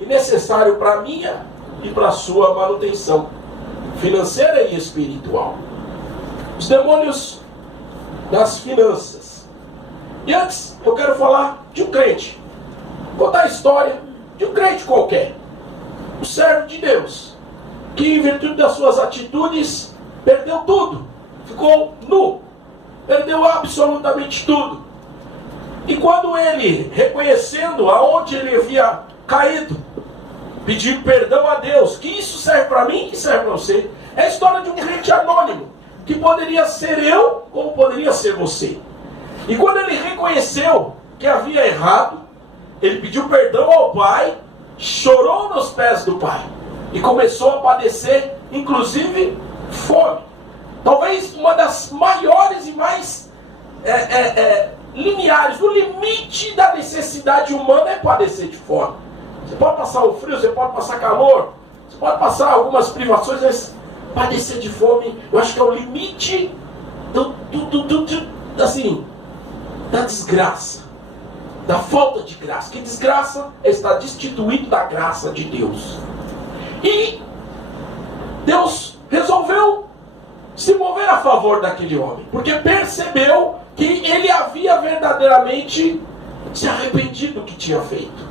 e necessário para a minha e para a sua manutenção financeira e espiritual. Os demônios das finanças. E antes, eu quero falar de um crente. Contar a história de um crente qualquer. Um servo de Deus, que em virtude das suas atitudes, perdeu tudo. Ficou nu. Perdeu absolutamente tudo. E quando ele, reconhecendo aonde ele havia caído, pediu perdão a Deus, que isso serve para mim, que serve para você. É a história de um crente anônimo, que poderia ser eu, como poderia ser você. E quando ele reconheceu que havia errado, ele pediu perdão ao Pai, chorou nos pés do Pai, e começou a padecer, inclusive, fome. Talvez uma das maiores e mais lineares, no limite da necessidade humana é padecer de fome. Você pode passar o frio, você pode passar calor, você pode passar algumas privações, mas padecer de fome, eu acho que é o limite da desgraça, da falta de graça. Que desgraça é estar destituído da graça de Deus. E Deus resolveu se mover a favor daquele homem, porque percebeu que ele havia verdadeiramente se arrependido do que tinha feito.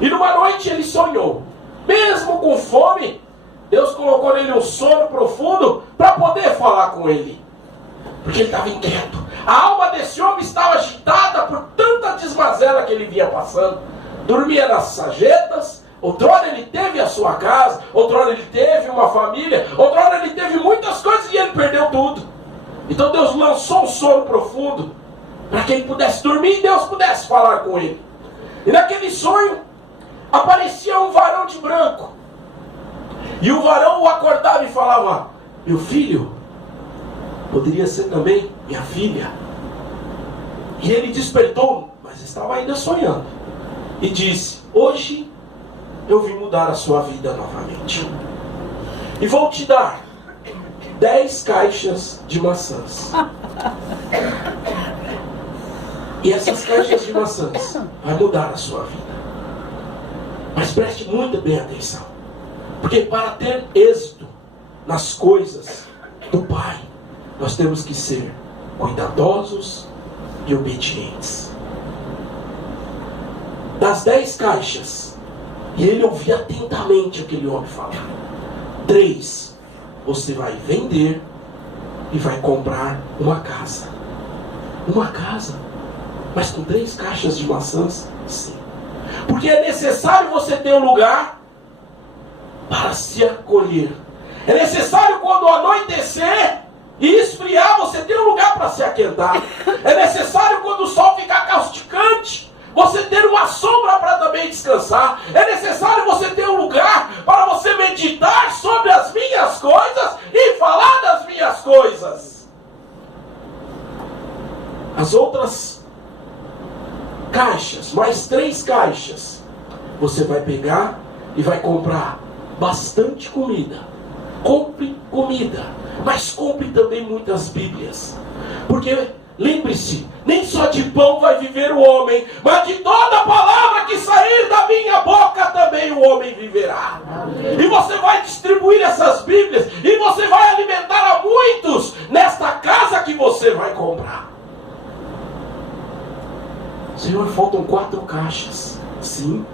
E numa noite ele sonhou, mesmo com fome, Deus colocou nele um sono profundo para poder falar com ele, porque ele estava inquieto. A alma desse homem estava agitada por tanta desmazela que ele vinha passando. Dormia nas sarjetas. Outrora ele teve a sua casa, outrora ele teve uma família, outrora ele teve muitas coisas e ele perdeu tudo. Então Deus lançou um sono profundo para que ele pudesse dormir e Deus pudesse falar com ele. E naquele sonho aparecia um varão de branco. E o varão o acordava e falava: meu filho, poderia ser também minha filha. E ele despertou, mas estava ainda sonhando, e disse: hoje eu vim mudar a sua vida novamente. E vou te dar 10 caixas de maçãs. E essas caixas de maçãs vai mudar a sua vida. Mas preste muito bem atenção, porque para ter êxito nas coisas do Pai, nós temos que ser cuidadosos e obedientes. Das 10 caixas, e ele ouvia atentamente aquele homem falar, 3 você vai vender e vai comprar uma casa. Uma casa? Mas com 3 caixas de maçãs? Sim. Porque é necessário você ter um lugar para se acolher. É necessário, quando anoitecer e esfriar, você ter um lugar para se aquentar. É necessário, quando o sol ficar causticante, você ter uma sombra para também descansar. É necessário você ter um lugar para você meditar sobre as minhas coisas e falar das minhas coisas. As outras caixas, mais 3 caixas, você vai pegar e vai comprar bastante comida. Compre comida, mas compre também muitas Bíblias. Porque lembre-se, nem só de pão vai viver o homem, mas de toda palavra que sair da minha boca também o homem viverá. Amém. E você vai distribuir essas Bíblias, e você vai alimentar a muitos nesta casa que você vai comprar. Senhor, faltam 4 caixas. Sim.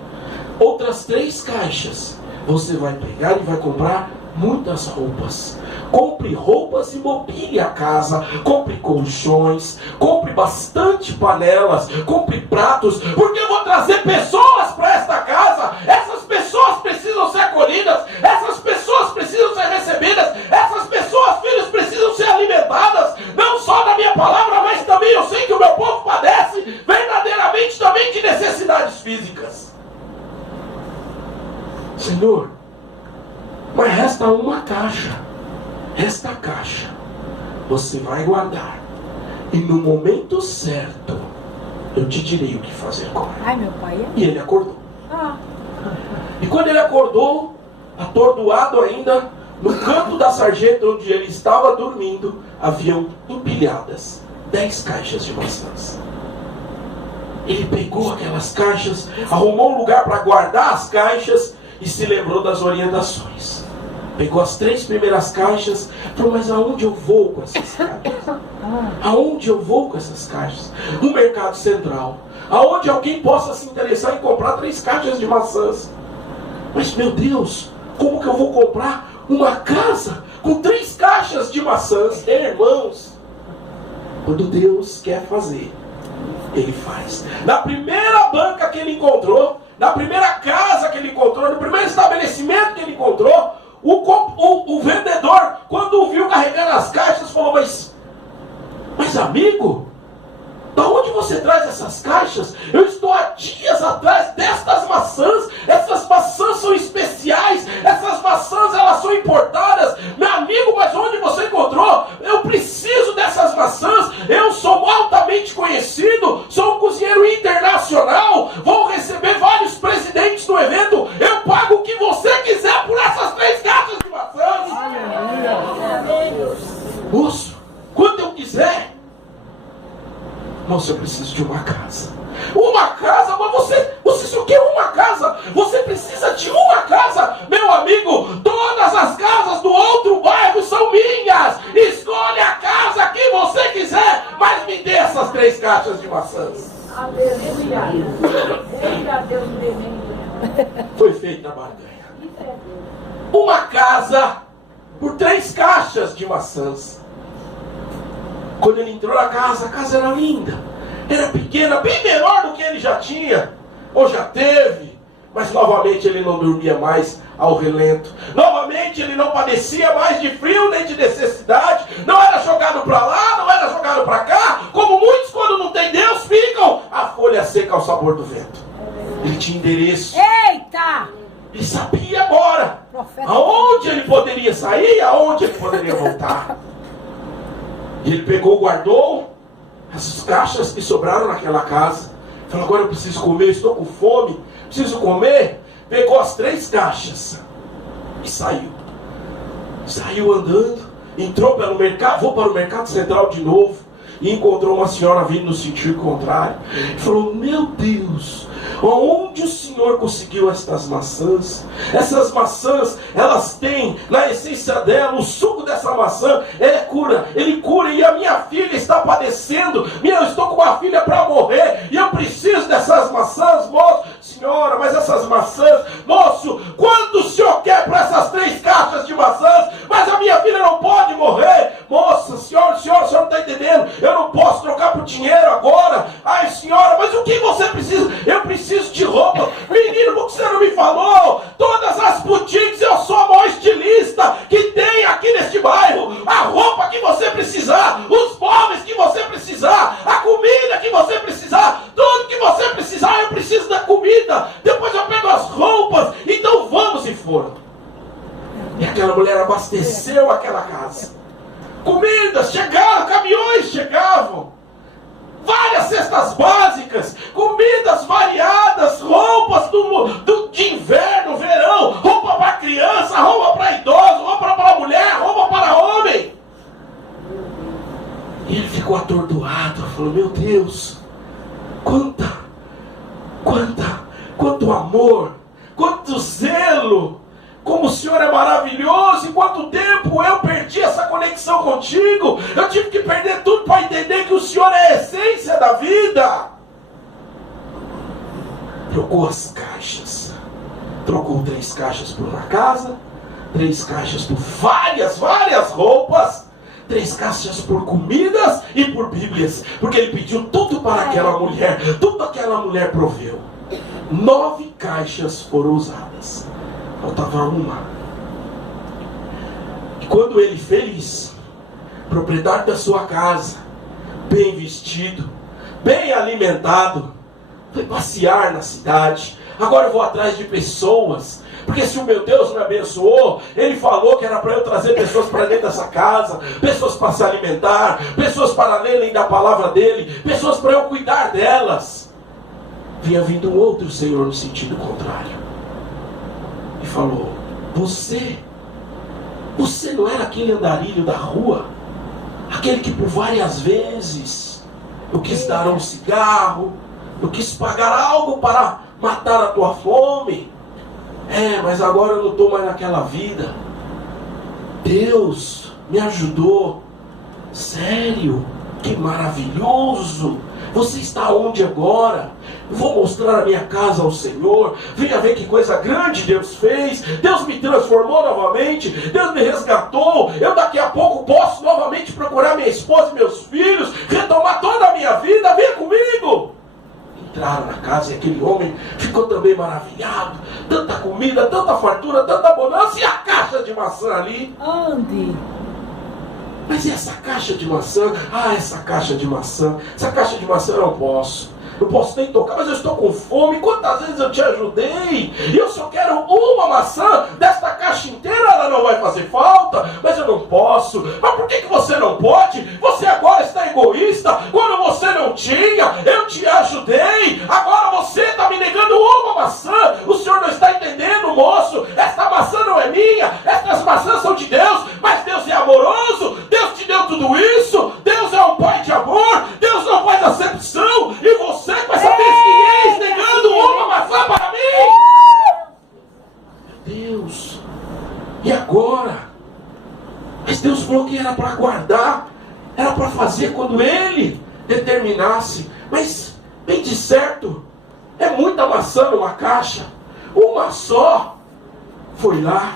Outras 3 caixas você vai pegar e vai comprar muitas roupas. Compre roupas e mobile a casa. Compre colchões. Compre bastante panelas. Compre pratos. Porque eu vou trazer pessoas para esta casa. Essas pessoas precisam ser acolhidas. Essas pessoas precisam ser recebidas. Essas pessoas, filhos, precisam ser alimentadas. Não só da minha palavra, mas também eu sei que o meu povo padece verdadeiramente também de necessidades físicas. Senhor, mas resta uma caixa. Esta caixa você vai guardar, e no momento certo eu te direi o que fazer com ela. Ai, meu pai. E ele acordou. E quando ele acordou, atordoado ainda, no canto da sarjeta onde ele estava dormindo, haviam empilhadas 10 caixas de maçãs. Ele pegou aquelas caixas, arrumou um lugar para guardar as caixas e se lembrou das orientações. Pegou as 3 primeiras caixas, falou, mas aonde eu vou com essas caixas? Aonde eu vou com essas caixas? No mercado central, aonde alguém possa se interessar em comprar 3 caixas de maçãs. Mas meu Deus, como que eu vou comprar uma casa com 3 caixas de maçãs? Irmãos, quando Deus quer fazer, Ele faz. Na primeira banca que ele encontrou, na primeira casa que ele encontrou, no primeiro estabelecimento que ele encontrou, o vendedor, quando o viu carregando as caixas, falou, mas amigo, da onde você traz essas caixas? Eu estou há dias atrás destas maçãs. Essas maçãs são especiais. Essas maçãs, elas são importadas. Meu amigo, mas onde você encontrou? Eu preciso dessas maçãs. Eu sou altamente conhecido. Sou um cozinheiro internacional. Vou receber vários presidentes no evento. Eu pago o que você quiser por essas 3 caixas de maçãs. Moço, quanto eu quiser. Moço, eu preciso de uma casa. Uma casa? Mas você só quer uma casa? Você precisa de uma casa? Meu amigo, todas as casas do outro bairro são minhas. Escolhe a casa que você quiser, mas me dê essas 3 caixas de maçãs. Foi feita a barganha. Uma casa por 3 caixas de maçãs. Quando ele entrou na casa, a casa era linda, era pequena, bem menor do que ele já tinha, ou já teve, mas novamente ele não dormia mais ao relento, novamente ele não padecia mais de frio nem de necessidade, não era jogado para lá, não era jogado para cá, como muitos quando não tem Deus ficam, a folha seca ao sabor do vento. Ele tinha endereço. Eita! Ele sabia agora aonde ele poderia sair, aonde ele poderia voltar. E ele pegou, guardou as caixas que sobraram naquela casa. Falou, agora eu preciso comer, estou com fome, preciso comer. Pegou as 3 caixas e saiu. Saiu andando, entrou pelo mercado, vou para o mercado central de novo. E encontrou uma senhora vindo no sentido contrário. E falou, meu Deus, onde o Senhor conseguiu estas maçãs? Essas maçãs, elas têm na essência dela, o suco dessa maçã cura, ele cura, e a minha filha está padecendo, eu estou com uma filha para morrer, e eu preciso dessas maçãs, moço. Senhora, mas essas maçãs, moço, quanto o senhor quer para essas 3 caixas de maçãs? Mas a minha filha não pode morrer. Moça, senhora, o senhor não está entendendo, eu não posso trocar por dinheiro agora. Ai, senhora, mas o que você precisa? Eu preciso de roupa. Menino, por que você não me falou? Todas as boutiques, eu sou a maior estilista que tem aqui neste bairro. A roupa que você precisar, os móveis que você precisar, a comida que você precisar, tudo que você precisar, eu preciso da comida. Depois eu pego as roupas. Então vamos, e foram. E aquela mulher abasteceu aquela casa. Comidas chegaram, caminhões chegavam, várias cestas básicas, comidas variadas, roupas de inverno, verão, roupa para criança, roupa para idoso, roupa para mulher, roupa para homem. E ele ficou atordoado, falou, meu Deus, quanto amor, quanto zelo, como o Senhor é maravilhoso, e quanto tempo eu perdi essa conexão contigo. Eu tive que perder tudo para entender que o Senhor é a essência da vida. Trocou as caixas, trocou 3 caixas por uma casa, 3 caixas por várias roupas, 3 caixas por comidas e por bíblias, porque ele pediu tudo para aquela mulher, tudo aquela mulher proveu. 9 caixas foram usadas, faltava uma. E quando ele feliz, proprietário da sua casa, bem vestido, bem alimentado, foi passear na cidade. Agora eu vou atrás de pessoas, porque se o meu Deus me abençoou, ele falou que era para eu trazer pessoas para dentro dessa casa, pessoas para se alimentar, pessoas para lerem da palavra dele, pessoas para eu cuidar delas. Vinha vindo um outro senhor no sentido contrário e falou, você não era aquele andarilho da rua, aquele que por várias vezes eu quis dar um cigarro, Eu quis pagar algo para matar a tua fome. Mas agora eu não estou mais naquela vida. Deus me ajudou. Sério, que maravilhoso. Você está onde agora? Eu vou mostrar a minha casa ao Senhor. Venha ver que coisa grande Deus fez. Deus me transformou novamente. Deus me resgatou. Eu daqui a pouco posso novamente procurar minha esposa e meus filhos, retomar toda a minha vida. Venha comigo. Entraram na casa e aquele homem ficou também maravilhado. Tanta comida, tanta fartura, tanta bonança. E a caixa de maçã ali? Onde? Mas e essa caixa de maçã? Essa caixa de maçã. Essa caixa de maçã eu não posso. Não posso nem tocar, mas eu estou com fome. Quantas vezes eu te ajudei? E eu só quero uma maçã. Desta caixa inteira ela não vai fazer falta. Mas eu não posso. Mas por que você não pode? Você agora está egoísta. Quando você não tinha, eu te ajudei. Agora você está me negando uma maçã. O senhor não está entendendo, moço. Esta maçã não é minha. Estas maçãs são de Deus. Mas Deus é amoroso. Deus te deu tudo isso. Deus é um pai de amor. Deus não faz acepção. E você com essa mesquinhez negando uma maçã para mim. Meu Deus. E agora? Mas Deus falou que era para guardar. Era para fazer quando Ele determinasse. Mas, bem de certo, é muita maçã numa caixa. Uma só. Foi lá,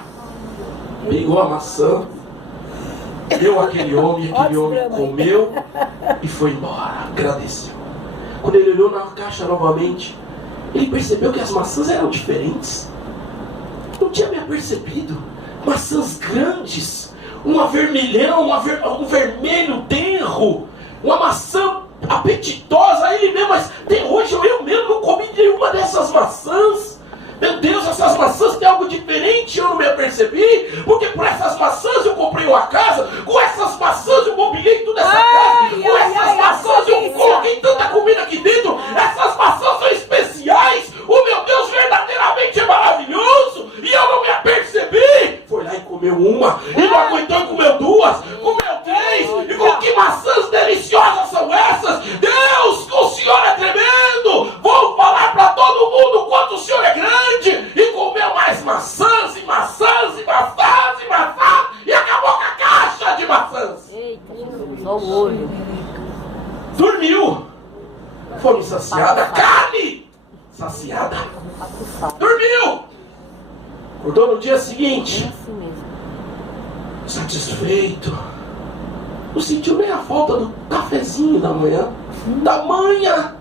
pegou a maçã, deu aquele homem comeu e foi embora. Agradeceu. Quando ele olhou na caixa novamente, ele percebeu que as maçãs eram diferentes. Não tinha me percebido. Maçãs grandes, um avermelhão, um vermelho tenro, uma maçã apetitosa. Ele mesmo, mas até hoje eu mesmo não comi nenhuma dessas maçãs. Meu Deus, essas maçãs têm algo diferente, eu não me apercebi, porque por essas maçãs eu comprei uma casa, com essas maçãs eu mobilei toda essa casa, com essas maçãs eu coloquei tanta comida aqui dentro, essas maçãs são especiais, o meu Deus verdadeiramente é maravilhoso, e eu não me apercebi. Foi lá e comeu uma, e não aguentou e comeu duas, comeu três, e falou: que maçãs deliciosas são essas? Deus, o Senhor é tremendo, vou falar para todo mundo o quanto o Senhor é grande. E comeu mais maçãs e maçãs e maçãs e maçãs, e acabou com a caixa de maçãs. Eita, Jesus, só o olho. Dormiu. Fome saciada, carne saciada. Dormiu. Acordou no dia seguinte, assim mesmo. satisfeito. Não sentiu nem a falta do cafezinho da manhã. Tamanha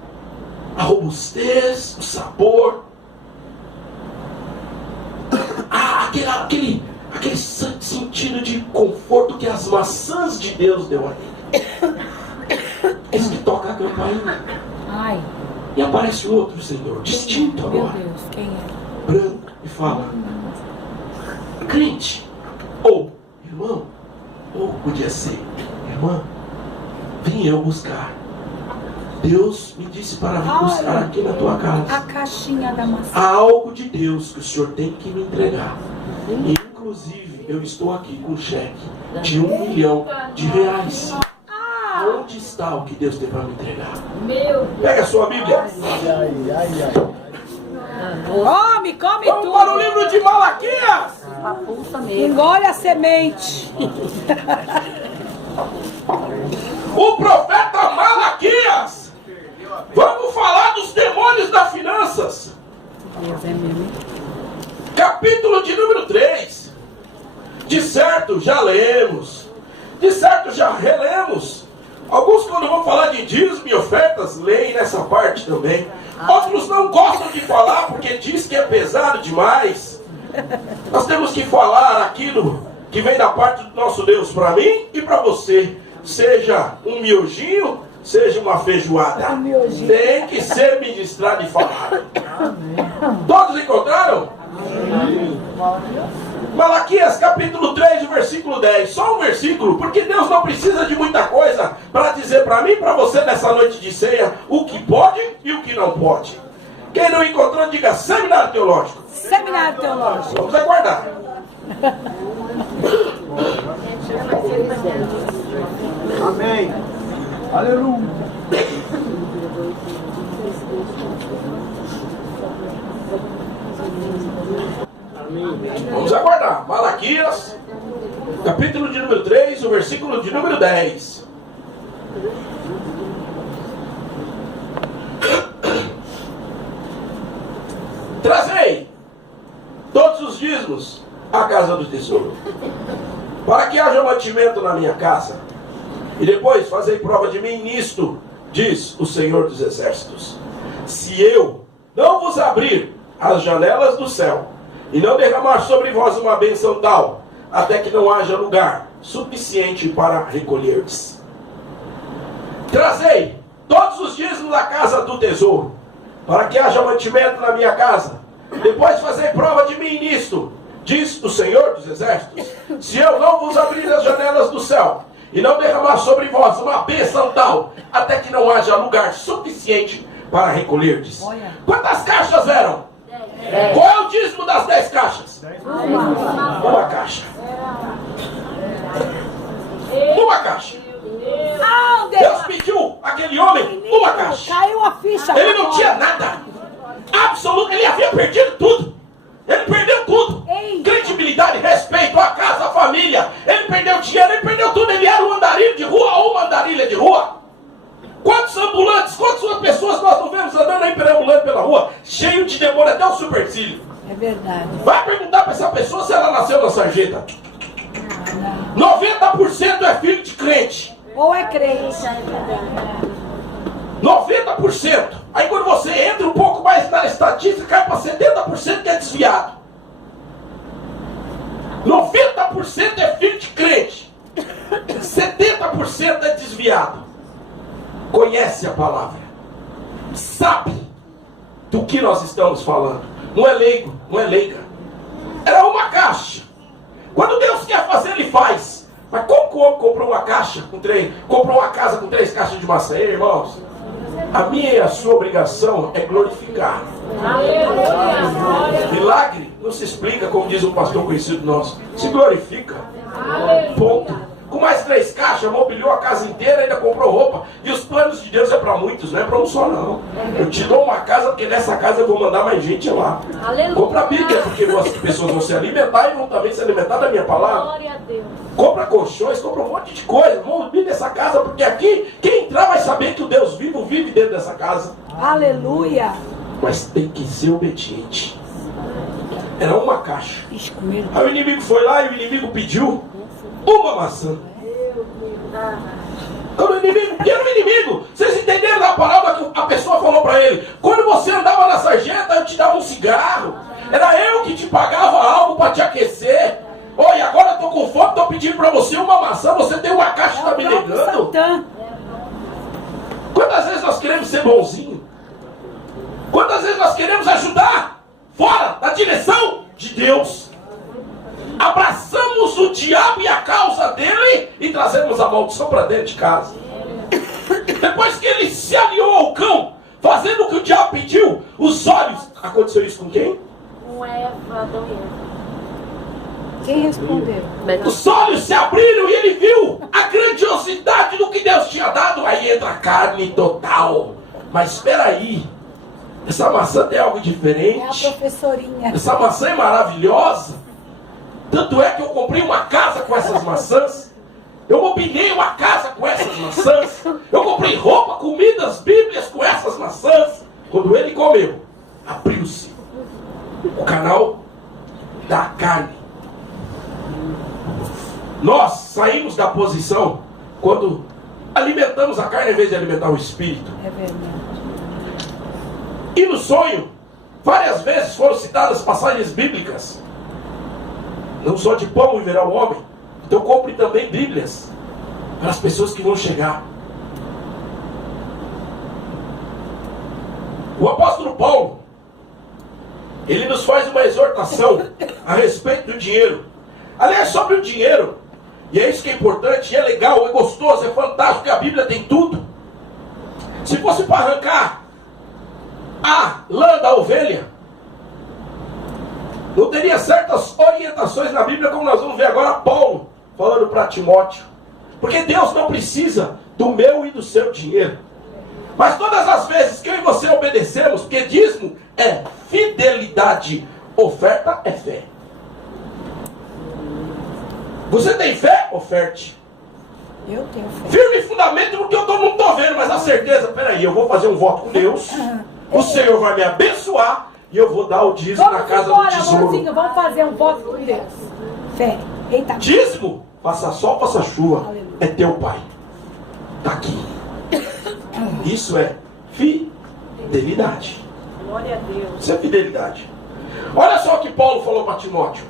a robustez, o sabor. Aquele sentido de conforto que as maçãs de Deus deu a ele. Esse que toca a campainha. Ai. E aparece outro Senhor, distinto agora. Meu Deus, quem é? Branco, e fala: crente, ou irmão, ou podia ser irmã, vim eu buscar. Deus me disse para vir buscar aqui na tua casa. A caixinha da maçã. Há algo de Deus que o Senhor tem que me entregar. E, inclusive, eu estou aqui com um cheque de R$1 milhão. Onde está o que Deus tem para me entregar? Pega a sua Bíblia. Come Vamos tudo. para o livro de Malaquias. Engole a semente. O profeta Malaquias. Vamos falar dos demônios das finanças. Deus é mesmo. Capítulo de número 3. De certo já lemos, de certo já relemos. Alguns, quando vão falar de dízimo e ofertas, leem nessa parte também. Outros não gostam de falar porque diz que é pesado demais. Nós temos que falar aquilo que vem da parte do nosso Deus para mim e para você. Seja um miojinho, seja uma feijoada. Tem que ser ministrado e falado. Todos encontraram? Malaquias capítulo 3, versículo 10. Só um versículo, porque Deus não precisa de muita coisa para dizer para mim e para você nessa noite de ceia o que pode e o que não pode. Quem não encontrou, diga seminário teológico. Seminário teológico. Vamos aguardar. Amém. Aleluia. Vamos aguardar. Malaquias, capítulo de número 3, o versículo de número 10. Trazei todos os dízimos à casa do tesouro, para que haja mantimento na minha casa. E depois fazei prova de mim nisto, diz o Senhor dos Exércitos: se eu não vos abrir as janelas do céu, e não derramar sobre vós uma bênção tal, até que não haja lugar suficiente para recolher-vos. Trazei todos os dízimos à casa do tesouro, para que haja mantimento na minha casa. Depois fazei prova de mim nisto, diz o Senhor dos Exércitos: se eu não vos abrir as janelas do céu, e não derramar sobre vós uma bênção tal, até que não haja lugar suficiente para recolher-vos. Quantas caixas eram? 10. Qual é o dízimo das 10 caixas? Uma caixa. Uma caixa. Deus pediu àquele homem uma caixa. Caiu a ficha. Ele não tinha nada. Absoluto. Ele havia perdido tudo. Ele perdeu tudo. Credibilidade, respeito, a casa, a família. Ele perdeu dinheiro, ele perdeu tudo. Ele era um andarilho de rua ou uma andarilha de rua. Quantos ambulantes, quantas pessoas nós não vemos andando aí perambulando pela rua, cheio de demônio, até o supercílio? É verdade. Vai perguntar para essa pessoa se ela nasceu na sarjeta. 90% é filho de crente. Ou é crente. 90%. Aí quando você entra um pouco mais na estatística, cai para 70% que é desviado. 90% é filho de crente. 70% é desviado. Conhece a palavra, sabe do que nós estamos falando. Não é leigo, não é leiga. Era uma caixa. Quando Deus quer fazer, Ele faz. Mas como que o homem comprou uma caixa com 3, comprou uma casa com 3 caixas de maçã, irmãos? A minha e a sua obrigação é glorificar. Milagre não se explica, como diz um pastor conhecido nosso. Se glorifica. Ponto. Com mais 3 caixas, mobiliou a casa inteira, ainda comprou roupa. E os planos de Deus é para muitos, não é para um só não. Eu te dou uma casa, porque nessa casa eu vou mandar mais gente lá. Compra a Bíblia, porque as pessoas vão se alimentar e vão também se alimentar da minha palavra. Compra colchões, compra um monte de coisa. Mobile essa casa, porque aqui, quem entrar vai saber que o Deus vivo vive dentro dessa casa. Aleluia. Mas tem que ser obediente. Era uma caixa. Aí o inimigo foi lá e o inimigo pediu uma maçã. Quando o inimigo, que era o inimigo? Vocês entenderam a palavra que a pessoa falou para ele? Quando você andava na sarjeta, eu te dava um cigarro. Era eu que te pagava algo para te aquecer. Olha, agora eu estou com fome, estou pedindo para você uma maçã, você tem uma caixa e está me negando. Quantas vezes nós queremos ser bonzinho? Quantas vezes nós queremos ajudar fora da direção de Deus? Abraçamos o diabo e a causa dele e trazemos a maldição para dentro de casa. Depois que ele se aliou ao cão, fazendo o que o diabo pediu, os olhos... Aconteceu isso com quem? Com Eva, Adão e Eva. Quem respondeu? Os olhos se abriram e ele viu a grandiosidade do que Deus tinha dado. Aí entra a carne total. Mas espera aí, essa maçã tem algo diferente. É a professorinha. Essa maçã é maravilhosa. Tanto é que eu comprei uma casa com essas maçãs. Eu mobilei uma casa com essas maçãs. Eu comprei roupa, comidas, bíblias com essas maçãs. Quando ele comeu, abriu-se o canal da carne. Nós saímos da posição quando alimentamos a carne em vez de alimentar o espírito. É verdade. E no sonho, várias vezes foram citadas passagens bíblicas. Não só de pão viverá o homem. Então compre também bíblias para as pessoas que vão chegar. O apóstolo Paulo, ele nos faz uma exortação a respeito do dinheiro. Aliás, sobre o dinheiro. E é isso que é importante, é legal, é gostoso, é fantástico, que a Bíblia tem tudo. Se fosse para arrancar a lã da ovelha, não teria certas orientações na Bíblia, como nós vamos ver agora Paulo falando para Timóteo. Porque Deus não precisa do meu e do seu dinheiro. Mas todas as vezes que eu e você obedecemos, porque dízimo é fidelidade, oferta é fé. Você tem fé? Oferte. Eu tenho fé. Firme e fundamento no que eu não estou vendo, mas a certeza, peraí, eu vou fazer um voto com Deus, o Senhor vai me abençoar e eu vou dar o dízimo na casa do tesouro. Amorzinho, vamos fazer um voto com Deus. Fé. Eita. Dízimo, faça sol, faça chuva, Aleluia. é teu pai. Está aqui. Isso é fidelidade. Glória a Deus. Isso é fidelidade. Olha só o que Paulo falou para Timóteo.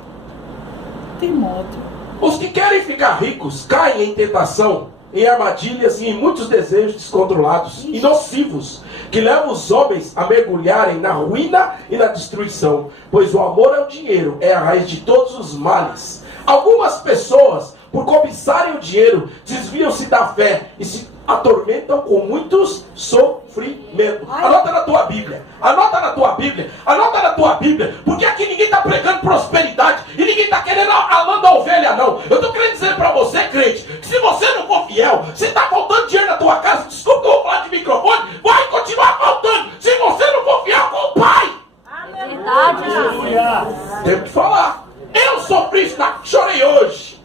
Timóteo. Os que querem ficar ricos caem em tentação, em armadilhas e em muitos desejos descontrolados e nocivos, que levam os homens a mergulharem na ruína e na destruição, pois o amor ao dinheiro é a raiz de todos os males. Algumas pessoas, por cobiçarem o dinheiro, desviam-se da fé e se atormentam com muitos sofrimentos. Anota na tua Bíblia, anota na tua Bíblia, anota na tua Bíblia, porque aqui ninguém está pregando prosperidade e ninguém está querendo a lã da ovelha, não. Eu estou querendo dizer para você, crente, que se você não for fiel, se está faltando dinheiro na tua casa, desculpa que eu vou falar de microfone, vai continuar faltando, se você não for fiel com o Pai. Verdade. Tenho que falar. Eu sofri isso, chorei hoje,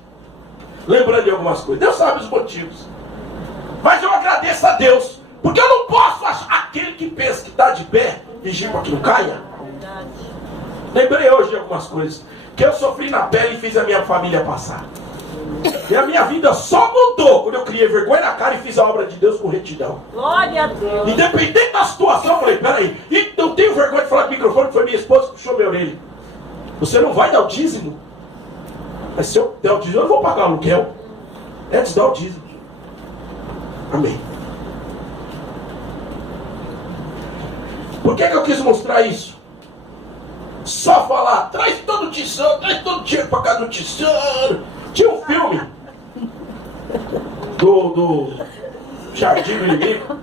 lembrando de algumas coisas. Deus sabe os motivos. Mas eu agradeço a Deus, porque eu não posso achar aquele que pensa que está de pé, vigia para que não caia. Lembrei hoje de algumas coisas que eu sofri na pele e fiz a minha família passar. E a minha vida só mudou quando eu criei vergonha na cara e fiz a obra de Deus com retidão. Glória a Deus. Independente da situação, eu falei, peraí, e eu tenho vergonha de falar com o microfone, que foi minha esposa que puxou minha orelha. Você não vai dar o dízimo? Mas se eu der o dízimo, eu não vou pagar o aluguel. É de dar o dízimo. Amém. Por que eu quis mostrar isso? Só falar, traz todo o tesouro, traz todo o dinheiro para casa do tesouro. Tinha um filme do Jardim do Inimigo.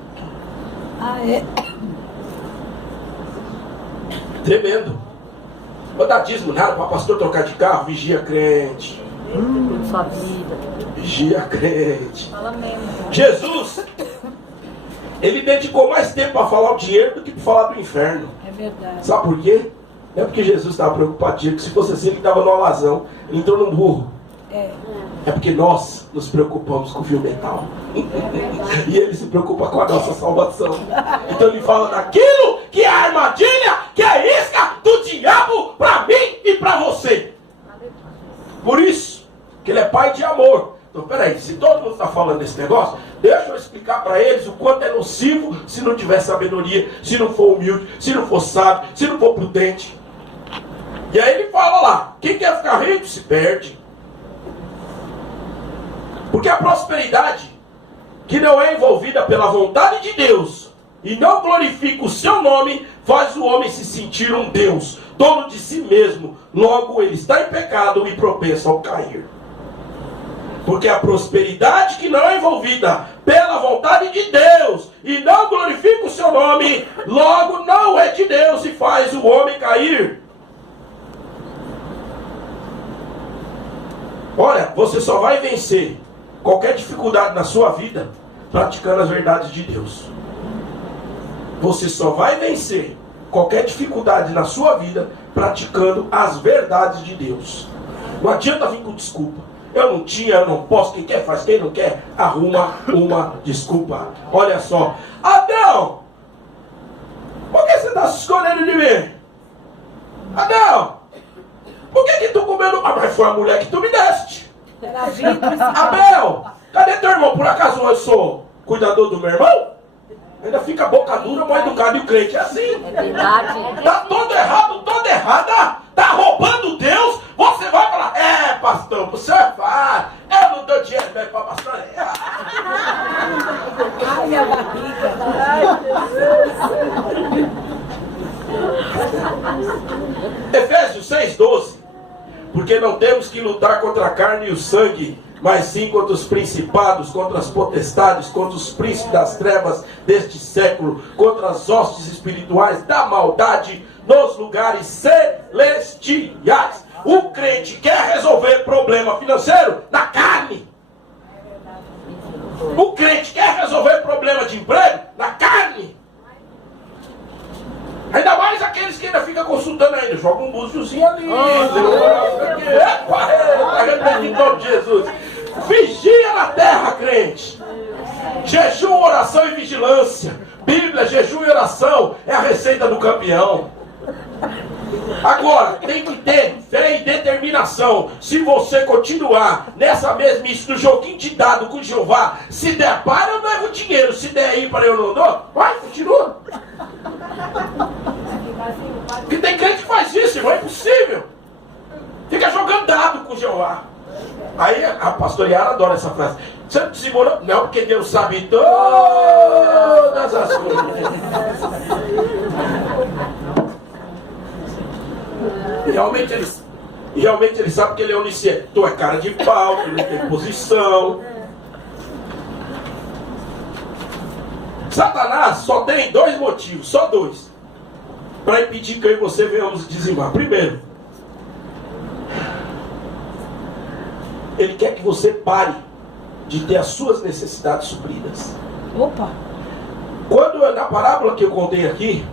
Ah, é? Tremendo. Vou dar dízimo nada para pastor trocar de carro, vigia crente. Sua vida. Vigia crente. Fala mesmo. Jesus, ele dedicou mais tempo para falar o dinheiro do que para falar do inferno. É verdade. Sabe por quê? Não é porque Jesus estava preocupado, que se fosse assim ele estava no alazão, ele entrou num burro. É porque nós nos preocupamos com o fio metal. E ele se preocupa com a nossa salvação. Então ele fala daquilo que é a armadilha, que é a isca do diabo para mim e para você. Por isso que ele é pai de amor. Então peraí, se todo mundo está falando desse negócio, deixa eu explicar para eles o quanto é nocivo se não tiver sabedoria, se não for humilde, se não for sábio, se não for prudente. E aí ele fala lá, quem quer ficar rico se perde. Porque a prosperidade que não é envolvida pela vontade de Deus e não glorifica o seu nome, faz o homem se sentir um Deus, dono de si mesmo. Logo ele está em pecado e propenso ao cair. Porque a prosperidade que não é envolvida pela vontade de Deus e não glorifica o seu nome, logo não é de Deus e faz o homem cair. Olha, você só vai vencer qualquer dificuldade na sua vida praticando as verdades de Deus. Você só vai vencer qualquer dificuldade na sua vida praticando as verdades de Deus. Não adianta vir com desculpa. Eu não tinha, eu não posso, quem quer faz, quem não quer arruma uma desculpa. Olha só, Adão, por que você está se escondendo de mim? Adão, por que tu comendo? Ah, mas foi a mulher que tu me deste. Era vidro. Abel, cadê teu irmão? Por acaso eu sou cuidador do meu irmão? Ainda fica boca dura, mal educado, e o crente é assim. É verdade. Tá todo errado, toda errada. Tá roubando Deus. Você vai falar, pastor, você faz. Eu não dou dinheiro mesmo pra pastor. Ai, minha barriga. Efésios 6:12. Porque não temos que lutar contra a carne e o sangue, mas sim contra os principados, contra as potestades, contra os príncipes das trevas deste século, contra as hostes espirituais da maldade nos lugares celestiais. O crente quer resolver problema financeiro na carne. O crente quer resolver problema de emprego na carne. ainda fica consultando ainda. Joga um búziozinho ali. Em nome de Jesus. Vigia na terra, crente. Jejum, oração e vigilância. Bíblia, jejum e oração é a receita do campeão. Agora, tem que ter fé e determinação. Se você continuar nessa mesmice do joguinho de dado com Jeová, se der par eu levo dinheiro, se der ímpar eu não dou, vai, continua. Porque tem crente que faz isso, irmão, é impossível. Fica jogando dado com Jeová. Aí a pastora Yara adora essa frase. Você não dizimou não? Não, porque Deus sabe todas as coisas. Realmente ele sabe que ele é onisciente. Tu é cara de pau, tu não tem posição. Satanás só tem dois motivos, só dois, para impedir que eu e você venhamos dizimar. Primeiro, ele quer que você pare de ter as suas necessidades supridas. Opa! Quando na parábola que eu contei aqui,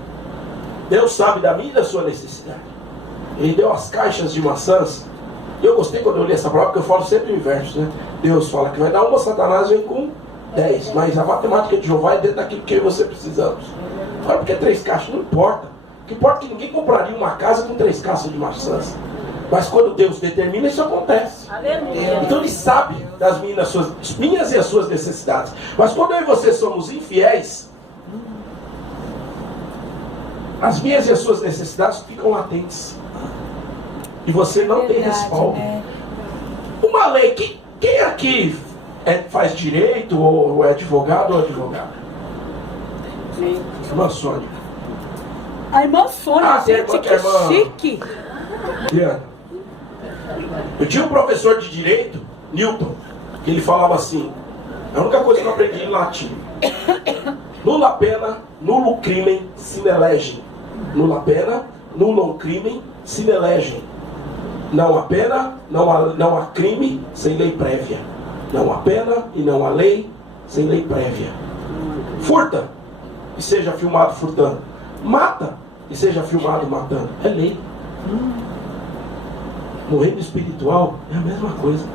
Deus sabe da minha e da sua necessidade. Ele deu as caixas de maçãs. E eu gostei quando eu li essa palavra, porque eu falo sempre o inverso, né? Deus fala que vai dar uma, Satanás vem com 10. Mas a matemática de Jeová é dentro daquilo que eu e você precisamos. Olha, porque 3 caixas não importa. O que importa é que ninguém compraria uma casa com 3 caixas de maçãs. Mas quando Deus determina, isso acontece. Aleluia. Então ele sabe das minhas e as suas necessidades. Mas quando eu e você somos infiéis, as minhas e as suas necessidades ficam latentes. E você não tem respaldo. Né? Uma lei, quem aqui faz direito, ou é advogado ou advogada? Irmã Sônia. A irmã Sônia, gente, que irmã... chique. Diana. Eu tinha um professor de direito, Newton, que ele falava assim, a única coisa que eu aprendi em latim: nulla pena, nullum crimen sine legem. Nulla pena, nullum crimen sine legem. Não há pena, não há crime sem lei prévia. Não há pena e não há lei sem lei prévia. Furta e seja filmado furtando. Mata e seja filmado matando. É lei. No reino espiritual é a mesma coisa.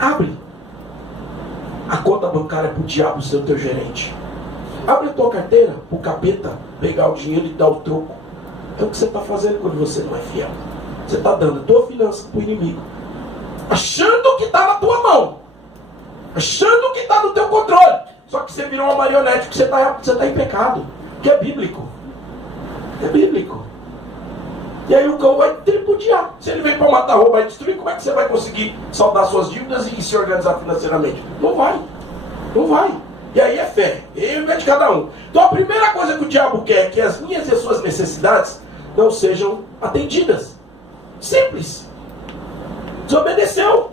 Abre a conta bancária para o diabo ser o teu gerente. Abre a tua carteira para o capeta pegar o dinheiro e dar o troco. É o que você está fazendo quando você não é fiel. Você está dando a tua finança para o inimigo, achando que está na tua mão, achando que está no teu controle. Só que você virou uma marionete, porque você está em pecado. Que é bíblico. É bíblico. E aí o cão vai tripudiar. Se ele vem para matar, roubar e destruir, como é que você vai conseguir saldar suas dívidas e se organizar financeiramente? Não vai. Não vai. E aí é fé. Eu e de cada um. Então a primeira coisa que o diabo quer é que as minhas e as suas necessidades não sejam atendidas. Simples. Desobedeceu.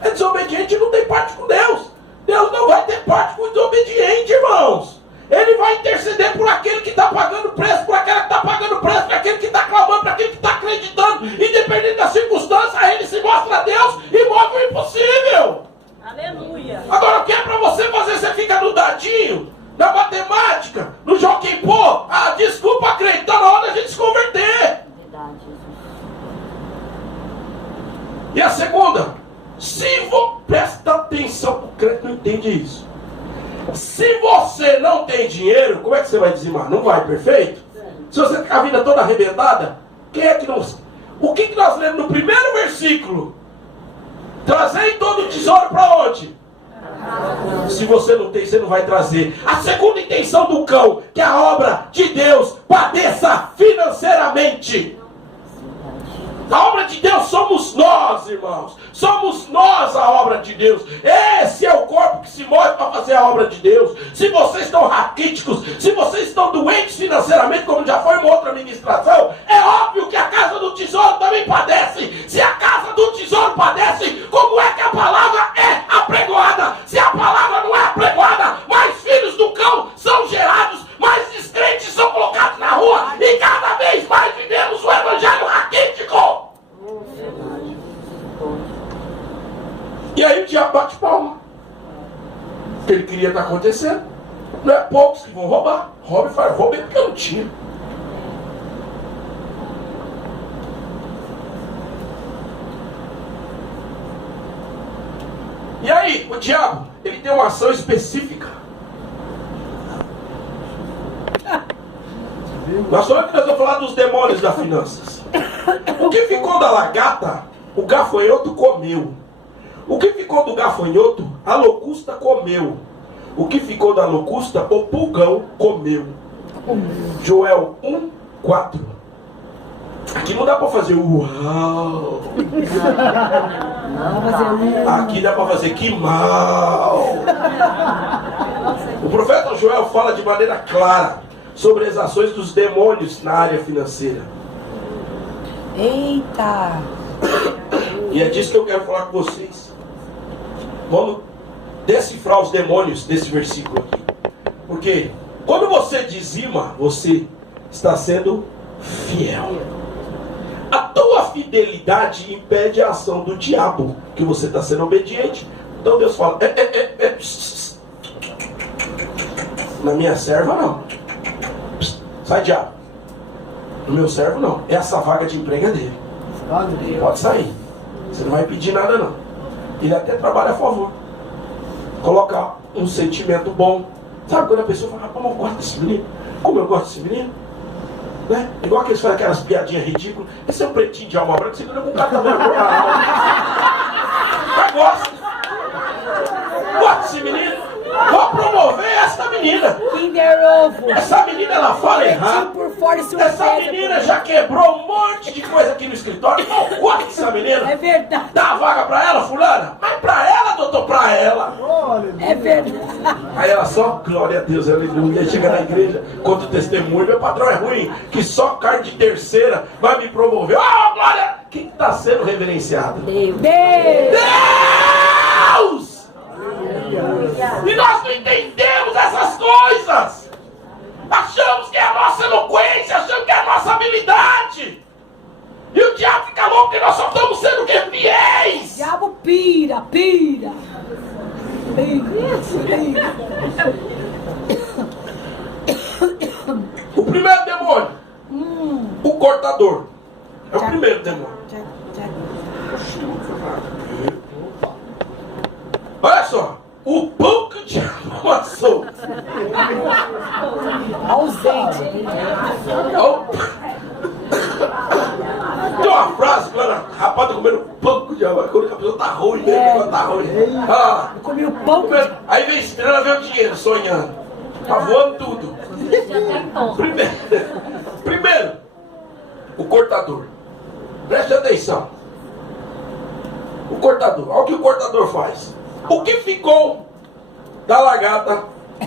É desobediente e não tem parte com Deus. Deus não vai ter parte com o desobediente, irmãos. Ele vai interceder por aquele que está pagando preço, por aquele que está pagando preço, por aquele que está clamando, por aquele que está acreditando. Independente da circunstância, ele se mostra a Deus e move o impossível. Aleluia. Agora o que é para você fazer? Você fica no dadinho, na matemática, no joguinho pô. Ah, desculpa, crente, está na hora da gente se converter. Verdade, Jesus. E a segunda, presta atenção, o crente não entende isso. Se você não tem dinheiro, como é que você vai dizimar? Não vai, perfeito? Se você ficar a vida toda arrebentada, quem é que não... O que nós lemos no primeiro versículo? Trazei todo o tesouro para onde? Se você não tem, você não vai trazer. A segunda intenção do cão, que a obra de Deus padeça financeiramente. A obra de Deus somos nós, irmãos. Somos nós a obra de Deus. Esse é o corpo que se move para fazer a obra de Deus. Se vocês estão raquíticos, se vocês estão doentes financeiramente, como já foi uma outra ministração, é óbvio que a casa do tesouro também padece. Se a casa do tesouro padece, como é que a palavra é apregoada? Se a palavra não é apregoada, mais filhos do cão são gerados, mais descrentes são colocados na rua, e cada vez mais vivemos o evangelho raquítico. E aí o diabo bate palma. O que ele queria estar acontecendo. Não é poucos que vão roubar. Roubem porque eu não tinha. o diabo, ele tem uma ação específica. Nós vamos falar dos demônios das finanças. O que ficou da lagarta, o gafanhoto comeu. O que ficou do gafanhoto, a locusta comeu. O que ficou da locusta, o pulgão comeu. Joel 1:4. Aqui não dá para fazer uau. Aqui dá para fazer que mal. O profeta Joel fala de maneira clara sobre as ações dos demônios na área financeira. Eita! E é disso que eu quero falar com vocês. Vamos decifrar os demônios desse versículo aqui. Porque quando você dizima, você está sendo fiel. A tua fidelidade impede a ação do diabo, que você está sendo obediente. Então Deus fala, na minha serva não. Sai, diabo. No meu servo não. Essa vaga de emprego é dele. Pode sair. Você não vai pedir nada não. Ele até trabalha a favor. Coloca um sentimento bom. Sabe quando a pessoa fala, rapaz, eu gosto desse menino. Como eu gosto desse menino? Né? Igual que eles fazem aquelas piadinhas ridículas. Esse é um pretinho de alma branca, você não é um cara também. Mas gosto. Gosto desse menino. Vou promover essa menina. Kinder Ovo. Essa menina, ela fala errado. Por fora e surpresa. Essa menina já quebrou um monte de coisa aqui no escritório. Não gosto dessa menina. É verdade. Dá a vaga pra ela, fulana? Mas pra ela, doutor, pra ela. É verdade. Aí ela só, glória a Deus, aleluia. Chega na igreja, conta o testemunho. Meu patrão é ruim, que só carne de terceira vai me promover. Oh, glória! Quem está sendo reverenciado? Deus. Deus! E nós não entendemos essas coisas. Achamos que é a nossa eloquência, achamos que é a nossa habilidade. E o diabo fica louco que nós só estamos sendo fiéis. O diabo pira. O primeiro demônio, o cortador. É o primeiro demônio. Olha só, o pão que o diabo amassou. Ausente. Tem uma frase, quando rapaz tá comendo pão que o diabo, quando a pessoa tá ruim, tá ruim. Ah, Eu comi o pão. aí vem estrela, vem o dinheiro, sonhando. Tá voando tudo. Primeiro, o cortador. Preste atenção. O cortador. Olha o que o cortador faz. O que ficou da lagarta,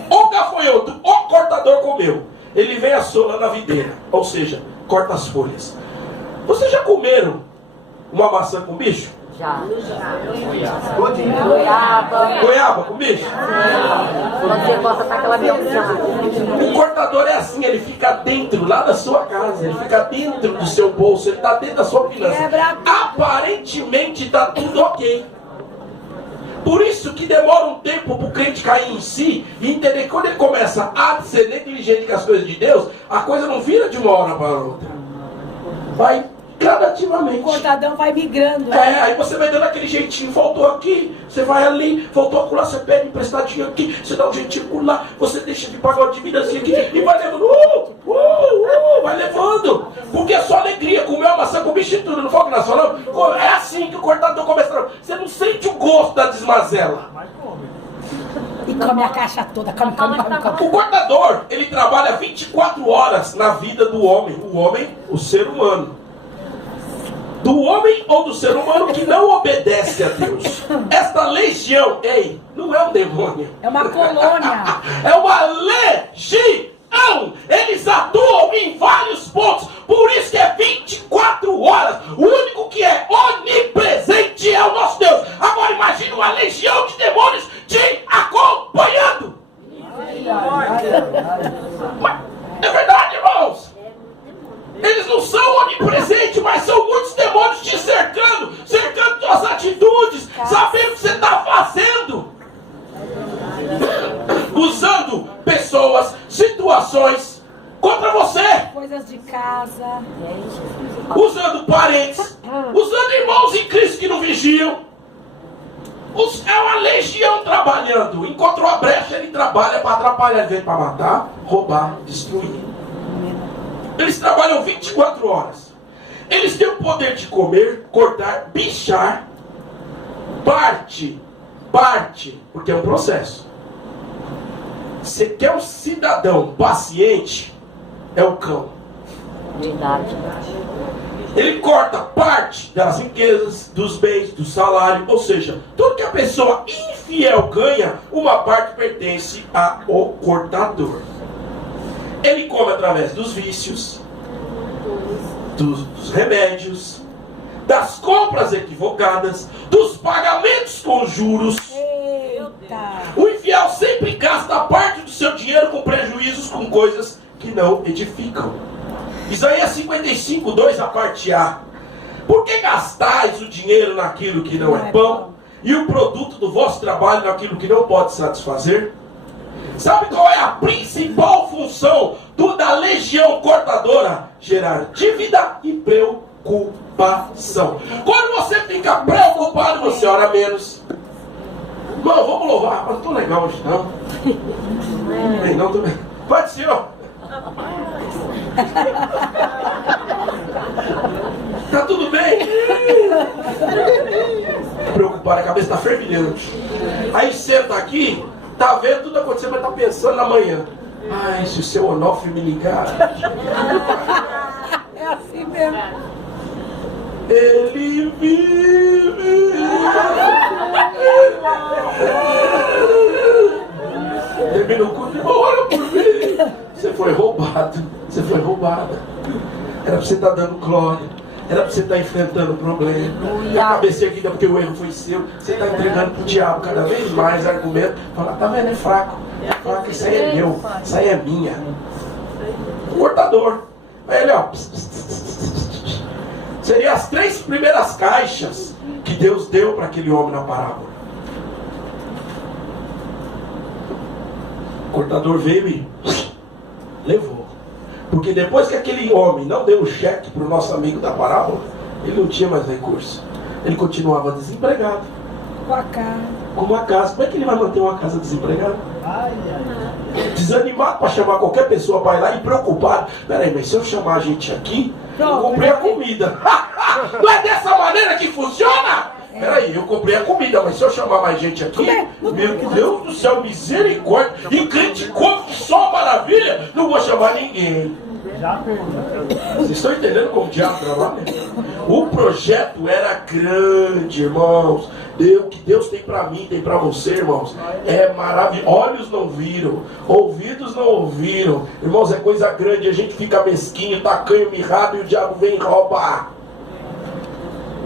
o gafanhoto, o cortador comeu. Ele vem assola na videira. Ou seja, corta as folhas. Vocês já comeram uma maçã com bicho? Já. Goiaba com bicho? Quando você gosta daquela melzinha. O cortador é assim, ele fica dentro, lá da sua casa, ele fica dentro do seu bolso, ele está dentro da sua finança. Aparentemente está tudo ok. Por isso que demora um tempo para o crente cair em si e entender que quando ele começa a ser negligente com as coisas de Deus, a coisa não vira de uma hora para outra. Vai gradativamente. O cortadão vai migrando. Aí você vai dando aquele jeitinho, faltou aqui, você vai ali, faltou acolá, você pede emprestadinho aqui, você dá um jeitinho lá, você deixa de pagar de vidazinha aqui e vai levando, vai levando, porque é só alegria, comer uma maçã com bicho e tudo, não foi o que nós falamos? É assim que o cortador começa, você não sente o gosto da desmazela. E come a caixa toda, come. O cortador, ele trabalha 24 horas na vida do homem, o ser humano. Do homem ou do ser humano que não obedece a Deus. Esta legião, não é um demônio. É uma colônia. É uma legião. Eles atuam em vários pontos. Por isso que é 24 horas. O único que é onipresente é o nosso Deus. Agora imagine uma legião de demônios te acompanhando. Mas, é verdade, irmãos. Eles não são onipresentes, mas são muitos demônios te cercando suas atitudes, sabendo o que você está fazendo. Usando pessoas, situações contra você. Coisas de casa. Usando parentes. trabalhando, encontrou a brecha, ele trabalha para atrapalhar, ele vem para matar, roubar, destruir. Eles trabalham 24 horas. Eles têm o poder de comer, cortar, bichar, parte, porque é um processo. Você quer um cidadão paciente, é o cão. Verdade. Ele corta parte das riquezas, dos bens, do salário, ou seja, tudo que a pessoa infiel ganha, uma parte pertence ao cortador. Ele come através dos vícios, dos remédios, das compras equivocadas, dos pagamentos com juros. Eita. O infiel sempre gasta parte do seu dinheiro com prejuízos, com coisas que não edificam. Isaías 55, 2, a parte A. Por que gastais o dinheiro naquilo que não é pão, e o produto do vosso trabalho naquilo que não pode satisfazer? Sabe qual é a principal função da legião cortadora? Gerar dívida e preocupação. Quando você fica preocupado, você ora menos. Mano, vamos louvar. Mas não tô legal hoje não. Bem, não tô bem. Pode ser, ó. Tá tudo bem? Preocupado, a cabeça tá fervilhando. Aí senta aqui, tá vendo tudo acontecendo, mas tá pensando na manhã. Ai, se o seu Onofre me ligar. É assim mesmo. Ele vive. Termina o culto e ora por mim. Você foi roubado. Você foi roubada. Era pra você estar dando glória. Era pra você estar enfrentando o problema. A cabeça erguida porque o erro foi seu. Você está entregando pro diabo cada vez mais argumento. Fala, tá vendo? É fraco. É fraco, isso aí é meu. Isso aí é minha. O cortador. Aí ele, ó. Seriam as 3 primeiras caixas que Deus deu para aquele homem na parábola. O cortador veio e levou. Porque depois que aquele homem não deu o cheque para o nosso amigo da parábola, ele não tinha mais recurso. Ele continuava desempregado. Com a cara. Com uma casa. Como é que ele vai manter uma casa desempregada? Desanimado para chamar qualquer pessoa para ir lá e preocupado. Peraí, mas se eu chamar a gente aqui, eu comprei a comida. Não é dessa maneira que funciona? Peraí, eu comprei a comida, mas se eu chamar mais gente aqui, meu Deus do céu, misericórdia, e criticou que só maravilha, não vou chamar ninguém. Vocês estão entendendo como o diabo trabalha? O projeto era grande, irmãos. O que Deus tem para mim, tem para você, irmãos, é maravilhoso. Olhos não viram, ouvidos não ouviram. Irmãos, é coisa grande. A gente fica mesquinho, tacanho, mirrado, e o diabo vem roubar.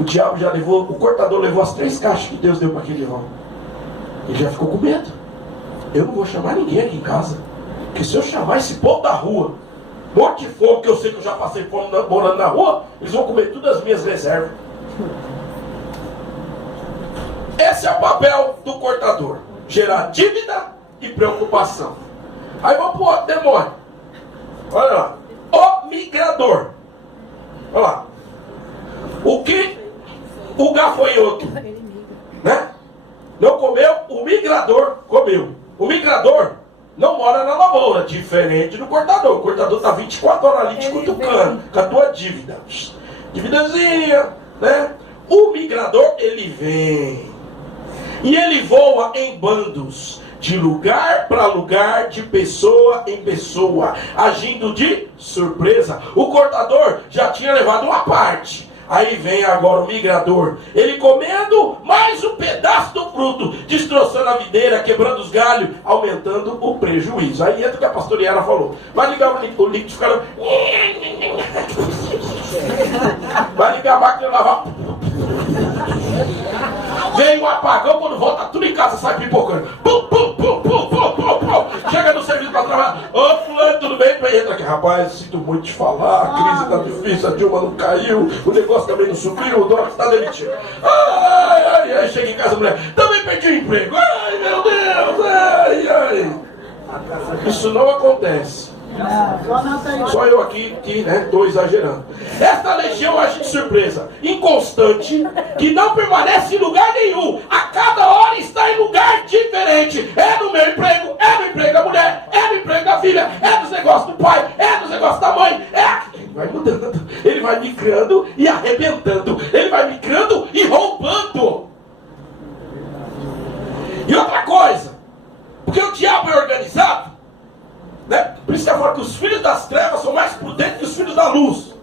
O diabo já levou, o cortador levou as 3 caixas que Deus deu para aquele homem. Ele já ficou com medo. Eu não vou chamar ninguém aqui em casa, porque se eu chamar esse povo da rua, morte de fome, que eu sei que eu já passei fome morando na rua, eles vão comer todas as minhas reservas. Esse é o papel do cortador: gerar dívida e preocupação. Aí vamos para o outro demônio. Olha lá. O migrador. Olha lá. O que o gafanhoto, né, não comeu, o migrador comeu. O migrador não mora na lavoura, diferente do cortador. O cortador está 24 horas ali te cutucando com a tua dívida. Dívidazinha, né? O migrador, ele vem. E ele voa em bandos, de lugar para lugar, de pessoa em pessoa, agindo de surpresa. O cortador já tinha levado uma parte. Aí vem agora o migrador, ele comendo mais um pedaço do fruto, destroçando a videira, quebrando os galhos, aumentando o prejuízo. Aí entra o que a pastora Yara falou: vai ligar o liquidificador, vai ligar a máquina de lavar. Vem o apagão, quando volta tudo em casa, sai pipocando. Pum, pum, pum, pum, pum, pum, pum. Chega no serviço para trabalhar. Ô fulano, tudo bem? Entra aqui. Rapaz, sinto muito te falar, a crise está difícil, a Dilma não caiu, o negócio também não subiu, o dólar está demitido. Ai, ai, ai. Chega em casa, a mulher, também perdi o emprego. Ai, meu Deus, ai, ai. Isso não acontece. Só eu aqui que estou exagerando. Esta legião age de surpresa, inconstante, que não permanece em lugar nenhum. A cada hora está em lugar diferente. É no meu emprego, é no emprego da mulher, é no emprego da filha, é nos negócios do pai, é nos negócios da mãe. Ele vai mudando, ele vai micrando e arrebentando, ele vai micrando e roubando. E outra coisa, porque o diabo é organizado, né? Por isso que eu falo que os filhos das trevas são mais prudentes que os filhos da luz.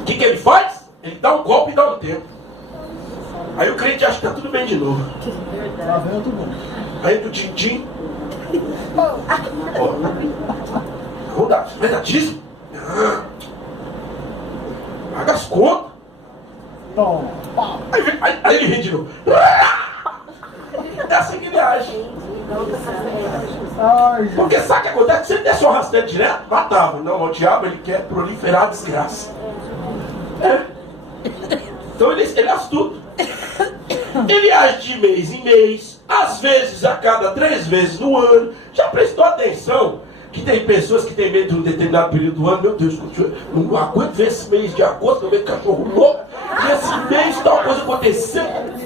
O que ele faz? Ele dá um golpe e dá um tempo. Aí o crente acha que está tudo bem de novo. Aí do din-din. Vai dar dízimo? Paga as contas. Aí ele ri de novo. É assim que ele age. Porque sabe o que acontece? Se ele der só rasteiro direto, matava. Não, o diabo ele quer proliferar a desgraça. Então ele é astuto. Ele age de mês em mês, às vezes a cada 3 vezes no ano. Já prestou atenção que tem pessoas que têm medo de um determinado período do ano? Meu Deus, eu não aguento ver esse mês de agosto, eu vejo cachorro louco. E esse mês tal coisa acontecendo.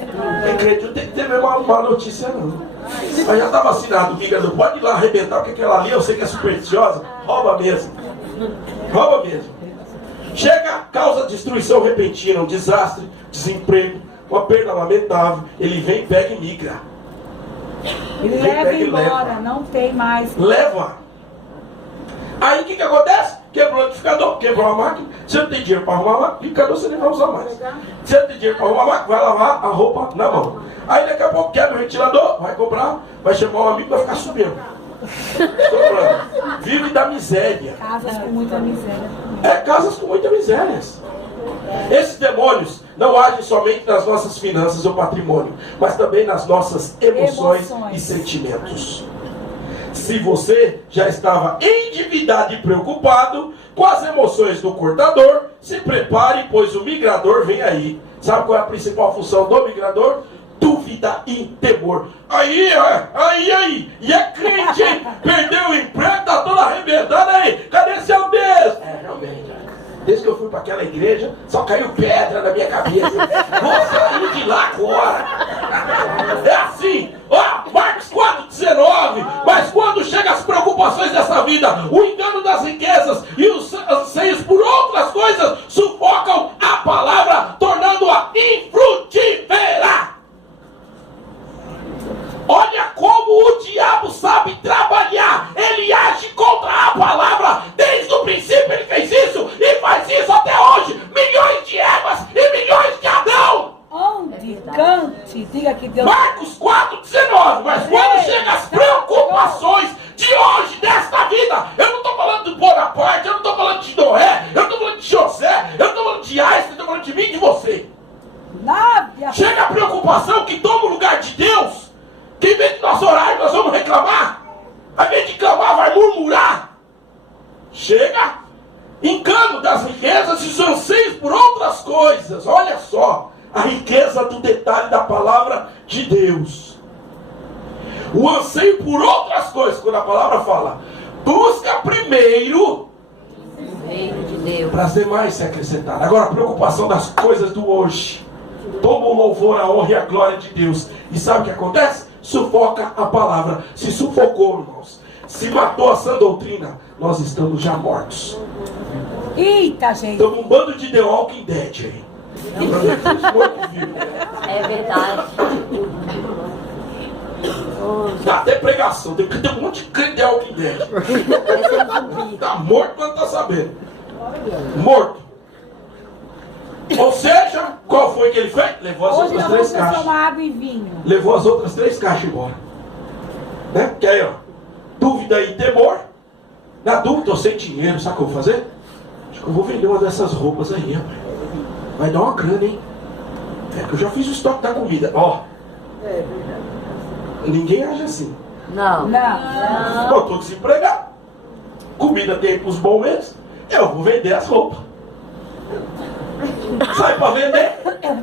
Quem crente não tem que ter mesmo uma notícia não. Mas já está vacinado, não pode ir lá arrebentar, porque aquela ali eu sei que é supersticiosa. Rouba mesmo. Rouba mesmo. Chega, causa destruição repentina, um desastre, desemprego, uma perda lamentável. Ele vem, pega e migra. Ele leva embora, não tem mais. Leva. Aí o que acontece? Quebrou o liquidificador, quebrou a máquina. Você não tem dinheiro para arrumar a máquina, o liquidificador você nem vai usar mais. Você não tem dinheiro para arrumar a máquina, vai lavar a roupa na mão. Aí daqui a pouco quebra o ventilador, vai comprar, vai chamar um amigo, vai ficar subindo. Vive da miséria. Casas com muita miséria. Casas com muita miséria. Esses demônios não agem somente nas nossas finanças ou patrimônio, mas também nas nossas emoções e sentimentos. Se você já estava endividado e preocupado com as emoções do cortador, se prepare, pois o migrador vem aí. Sabe qual é a principal função do migrador? Dúvida e temor. Aí. E é crente, hein? Perdeu o emprego, tá todo arrebentado aí. Cadê seu Deus? Realmente. Desde que eu fui para aquela igreja, só caiu pedra na minha cabeça. Vou sair de lá agora. É assim. Marcos 4,19. Mas quando chegam as preocupações dessa vida, o engano das riquezas e os anseios por outras coisas sufocam a palavra, tornando-a infrutífera. Olha como o diabo sabe trabalhar. Ele age contra a palavra. Desde o princípio ele fez isso e faz isso até hoje. Milhões de Evas e milhões de Adão. Onde cante, diga que Deus... Marcos 4,19. Mas quando chegam as preocupações de hoje, desta vida, eu não estou falando de Bonaparte, eu não estou falando de Noé, eu não estou falando de José, eu não estou falando de Einstein, eu estou falando de mim e de você. Chega a preocupação que toma o lugar de Deus. Que em vez de nós orar, nós vamos reclamar. Ao invés de clamar, vai murmurar. Chega. Engano das riquezas e os anseios por outras coisas. Olha só. A riqueza do detalhe da palavra de Deus. O anseio por outras coisas. Quando a palavra fala, busca primeiro o reino de Deus, para as demais se acrescentar. Agora a preocupação das coisas do hoje. Toma o louvor, a honra e a glória de Deus. E sabe o que acontece? Sufoca a palavra. Se sufocou, irmãos. Se matou a sã doutrina, nós estamos já mortos. Eita, gente. Estamos um bando de The Walking Dead aí. é verdade. Dá até pregação. Tem um monte de crente The Walking Dead. Está morto, mas não está sabendo. Morto. Ou seja, qual foi que ele fez? Levou as outras 3 caixas. Tomar água e vinho. Levou as outras 3 caixas embora. Né? Que aí, ó. Dúvida e temor. Na dúvida, eu sem dinheiro, sabe o que eu vou fazer? Acho que eu vou vender uma dessas roupas aí, rapaz. Vai dar uma grana, hein? É que eu já fiz o estoque da comida. Ó. Ninguém age assim. Não. Eu tô desempregado. Comida tem pros bons meses. Eu vou vender as roupas. Sai pra vender.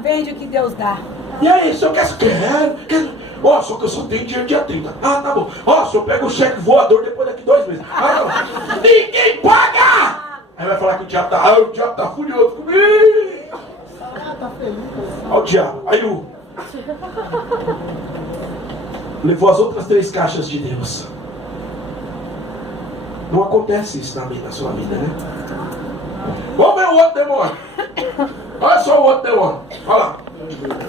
Vende o que Deus dá. E aí, se eu quero. Ó, só que eu só tenho dinheiro dia 30. Ah, tá bom. Ó, se eu pego o cheque voador depois daqui 2 meses. Ah, tá bom. Ninguém paga! Aí vai falar que o diabo tá furioso comigo. Olha o diabo. Aí levou as outras 3 caixas de Deus. Não acontece isso na sua vida, né? Vamos ver o outro demônio. Olha só o outro demônio. Olha lá.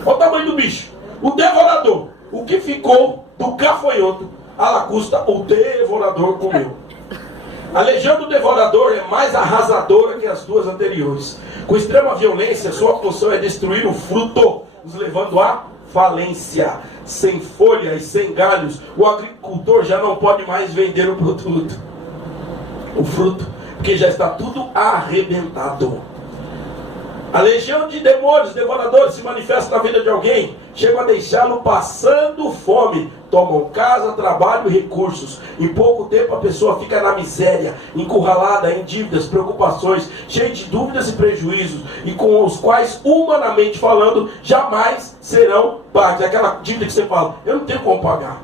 Olha o tamanho do bicho. O devorador. O que ficou do gafanhoto, a lacusta, o devorador comeu. A legião do devorador é mais arrasadora que as 2 anteriores. Com extrema violência, sua função é destruir o fruto, nos levando à falência. Sem folha e sem galhos, o agricultor já não pode mais vender o produto, o fruto, porque já está tudo arrebentado. A legião de demônios, devoradores, se manifesta na vida de alguém, chegam a deixá-lo passando fome, tomam casa, trabalho e recursos. Em pouco tempo a pessoa fica na miséria, encurralada em dívidas, preocupações, cheia de dúvidas e prejuízos, e com os quais, humanamente falando, jamais serão pagos. É aquela dívida que você fala, eu não tenho como pagar.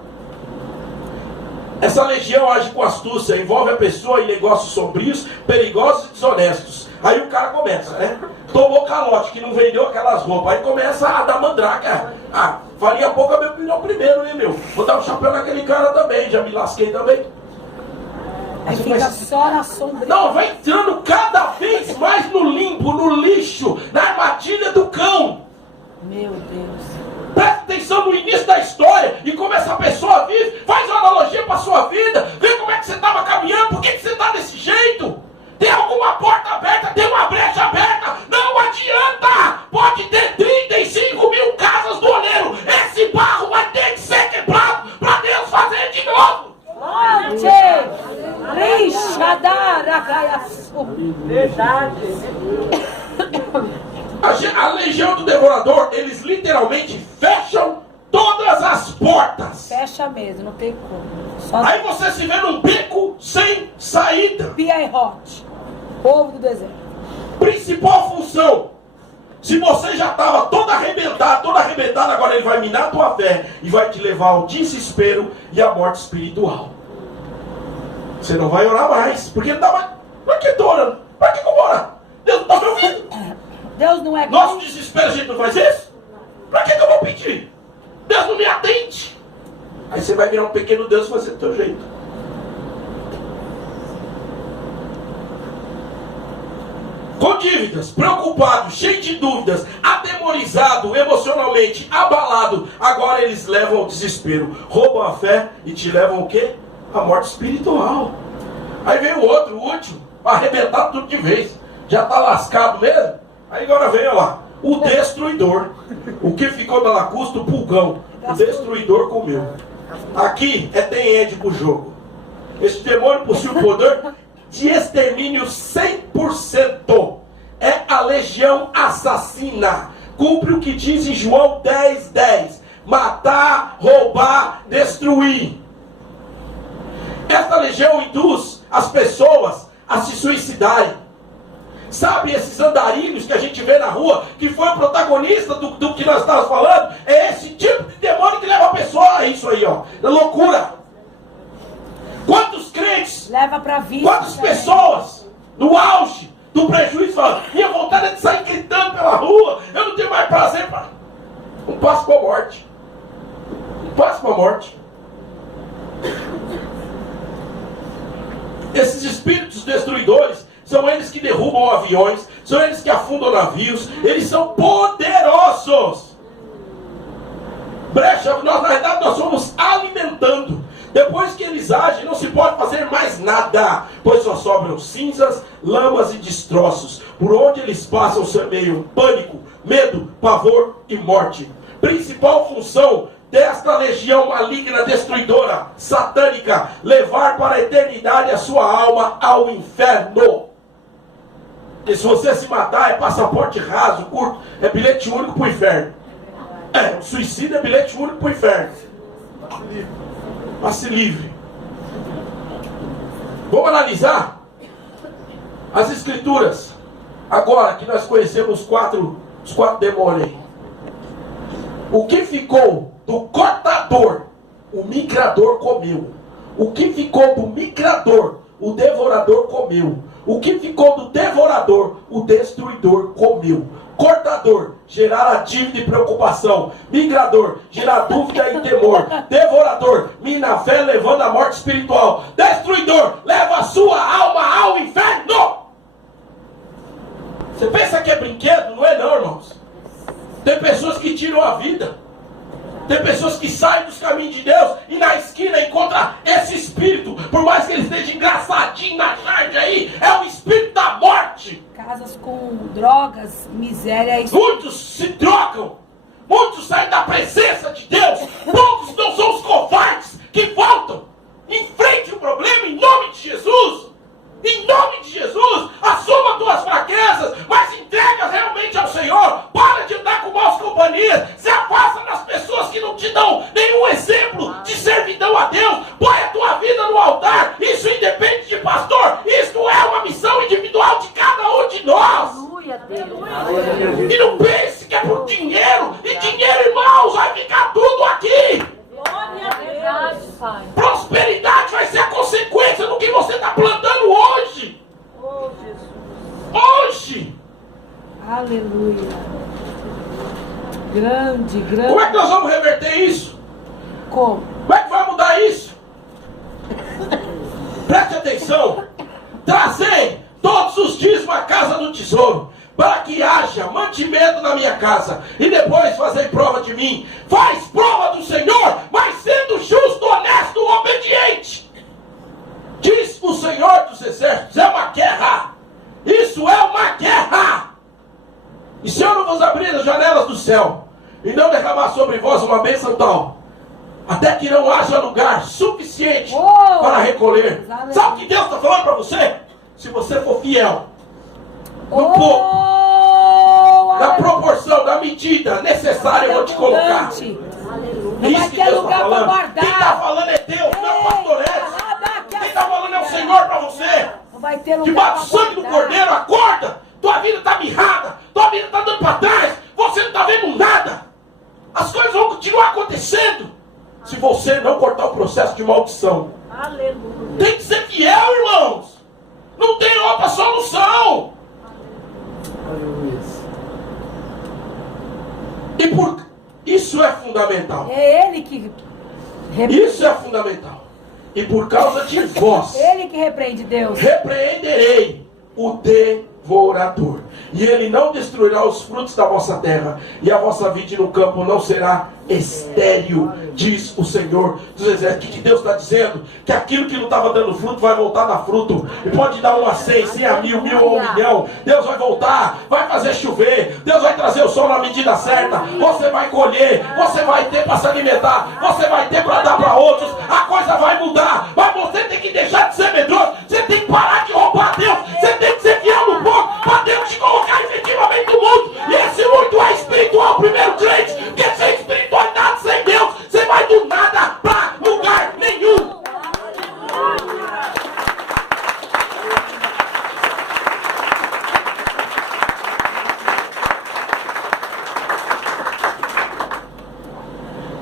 Essa legião age com astúcia, envolve a pessoa em negócios sombrios, perigosos e desonestos. Aí o cara começa, né? Tomou calote, que não vendeu aquelas roupas. Aí começa a dar mandraca. Ah, faria pouco a minha opinião primeiro, né, meu? Vou dar um chapéu naquele cara também, já me lasquei também. Aí fica só na sombra. Não, vai entrando cada vez mais no limbo, no lixo, na armadilha do cão. Meu Deus. Presta atenção no início da história e como essa pessoa vive. Faz uma analogia para a sua vida. Vê como é que você estava caminhando. Por que você está desse jeito? Tem alguma porta aberta? Tem uma brecha aberta? Não adianta! Pode ter 35 mil casas do oleiro. Esse barro vai ter que ser quebrado para Deus fazer de novo. Verdade. A legião do devorador, eles literalmente fecham todas as portas. Fecha mesmo, não tem como. Só Aí você se vê num beco sem saída. Pierrot, povo do deserto. Principal função. Se você já estava toda arrebentada, agora ele vai minar a tua fé e vai te levar ao desespero e à morte espiritual. Você não vai orar mais, porque não dá mais. Pra que tô orando? Pra que eu vou orar? Deus não está me ouvindo. Deus não é... Nosso desespero, a gente não faz isso? Pra que eu vou pedir? Deus não me atende. Aí você vai virar um pequeno Deus e fazer do teu jeito. Com dívidas, preocupado, cheio de dúvidas, atemorizado, emocionalmente abalado, agora eles levam ao desespero, roubam a fé e te levam o quê? A morte espiritual. Aí vem o outro, o último, arrebentado tudo de vez, já está lascado mesmo. Aí agora vem, olha lá, o destruidor. O que ficou da lacusta, o pulgão. O destruidor comeu. Aqui é tem pro jogo. Esse demônio possui o poder de extermínio 100%. É a legião assassina. Cumpre o que diz em João 10:10. Matar, roubar, destruir. Esta legião induz as pessoas a se suicidarem. Sabe esses andarilhos que a gente vê na rua, que foi o protagonista do que nós estávamos falando? É esse tipo de demônio que leva a pessoa a isso aí, ó. É loucura. Quantos crentes, leva pra vida, quantas pessoas no auge do prejuízo falam, minha vontade é de sair gritando pela rua, eu não tenho mais prazer para... Um passo para a morte. Um passo para a morte. Esses espíritos destruidores são eles que derrubam aviões, são eles que afundam navios, eles são poderosos. Brecha, nós na verdade nós somos alimentando. Depois que eles agem, não se pode fazer mais nada, pois só sobram cinzas, lamas e destroços. Por onde eles passam semeiam pânico, medo, pavor e morte. Principal função desta legião maligna, destruidora, satânica, levar para a eternidade a sua alma ao inferno. E se você se matar, é passaporte raso, curto, é bilhete único para o inferno. É, suicídio é bilhete único para o inferno. Passe livre. Vamos analisar as escrituras. Agora que nós conhecemos os quatro demônios aí. O que ficou do cortador, o migrador comeu. O que ficou do migrador, o devorador comeu. O que ficou do devorador, o destruidor comeu. Cortador, gerar a dívida e preocupação. Migrador, gerar dúvida e temor. Devorador, mina fé levando a morte espiritual. Destruidor, leva a sua alma ao inferno. Você pensa que é brinquedo? Não é não, irmãos. Tem pessoas que tiram a vida. Tem pessoas que saem dos caminhos de Deus e na esquina encontra esse espírito. Por mais que ele esteja engraçadinho na tarde aí, é o espírito da morte. Casas com drogas, miséria e... Muitos se trocam. Muitos saem da presença de Deus. Poucos não são os covardes que voltam. Enfrente o problema em nome de Jesus. Em nome de Jesus, assuma tuas fraquezas, mas entrega realmente ao Senhor. Para de andar com maus companhias. Se afasta das pessoas que não te dão nenhum exemplo de servidão a Deus. Põe a tua vida no altar. Isso independe de pastor. Isso é uma missão individual de cada um de nós. Aleluia, Deus. E não pense que é por dinheiro. E dinheiro, irmãos, vai ficar tudo aqui. Glória a Deus, Pai. Prosperidade vai ser a consequência do que você está plantando hoje. Oh, Jesus. Hoje. Aleluia. Grande, grande. Como é que nós vamos reverter isso? Como? Como é que vai mudar isso? Preste atenção. Trazei todos os dízimos à casa do tesouro, para que haja mantimento na minha casa, e depois fazei prova de mim. Faz prova do Senhor, mas sendo justo, honesto, obediente. Diz o Senhor dos Exércitos, é uma guerra. Isso é uma guerra. E se eu não vos abrir as janelas do céu, e não derramar sobre vós uma bênção tal, até que não haja lugar suficiente para recolher. Sabe o que Deus está falando para você? Se você for fiel, no pouco, na proporção, na medida necessária, eu vou te colocar. Não vai ter lugar para guardar. Quem está falando é Deus, não é o pastor Edson. Quem está falando é o Senhor para você. Não vai ter lugar Debaixo para do sangue do guardar. Cordeiro, acorda. Tua vida está mirrada, tua vida está dando para trás. Você não está vendo nada. As coisas vão continuar acontecendo se você não cortar o processo de maldição. Aleluia. Tem que ser fiel, irmãos. Não tem outra solução. E por isso é fundamental. É ele que Isso é fundamental. E por causa de vós, ele que repreende, Deus. repreenderei o devorador, e ele não destruirá os frutos da vossa terra, e a vossa vide no campo não será estéril, diz o Senhor dos Exércitos. Que Deus está dizendo? Que aquilo que não estava dando fruto vai voltar a dar fruto, e pode dar 1 a 100, 100 a 1000, 1000 a 1 milhão. Deus vai voltar, vai fazer chover, Deus vai trazer o sol na medida certa. Você vai colher, você vai ter para se alimentar, você vai ter para dar para outros. A coisa vai mudar, mas você tem que deixar de ser medroso, você tem que parar de roubar Deus, você tem que ser fiel no pouco, para Deus te colocar efetivamente no mundo. E esse muito é espiritual, primeiro crente, porque sem espiritualidade, sem Deus, você vai do nada para lugar nenhum.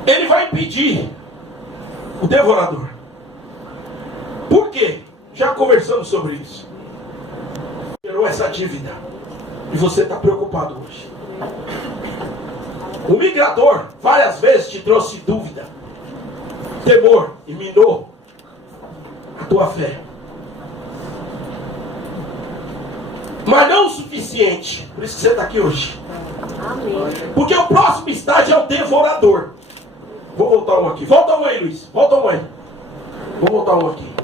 Ele vai impedir o devorador. Por quê? Já conversamos sobre isso. Gerou essa dívida e você está preocupado hoje. O migrador várias vezes te trouxe dúvida, temor, e minou a tua fé. Mas não o suficiente. Por isso que você está aqui hoje. Amém. Porque o próximo estágio é o devorador. Vou voltar um aqui. Volta um aí, Luiz. Volta um aí. Vou voltar um aqui.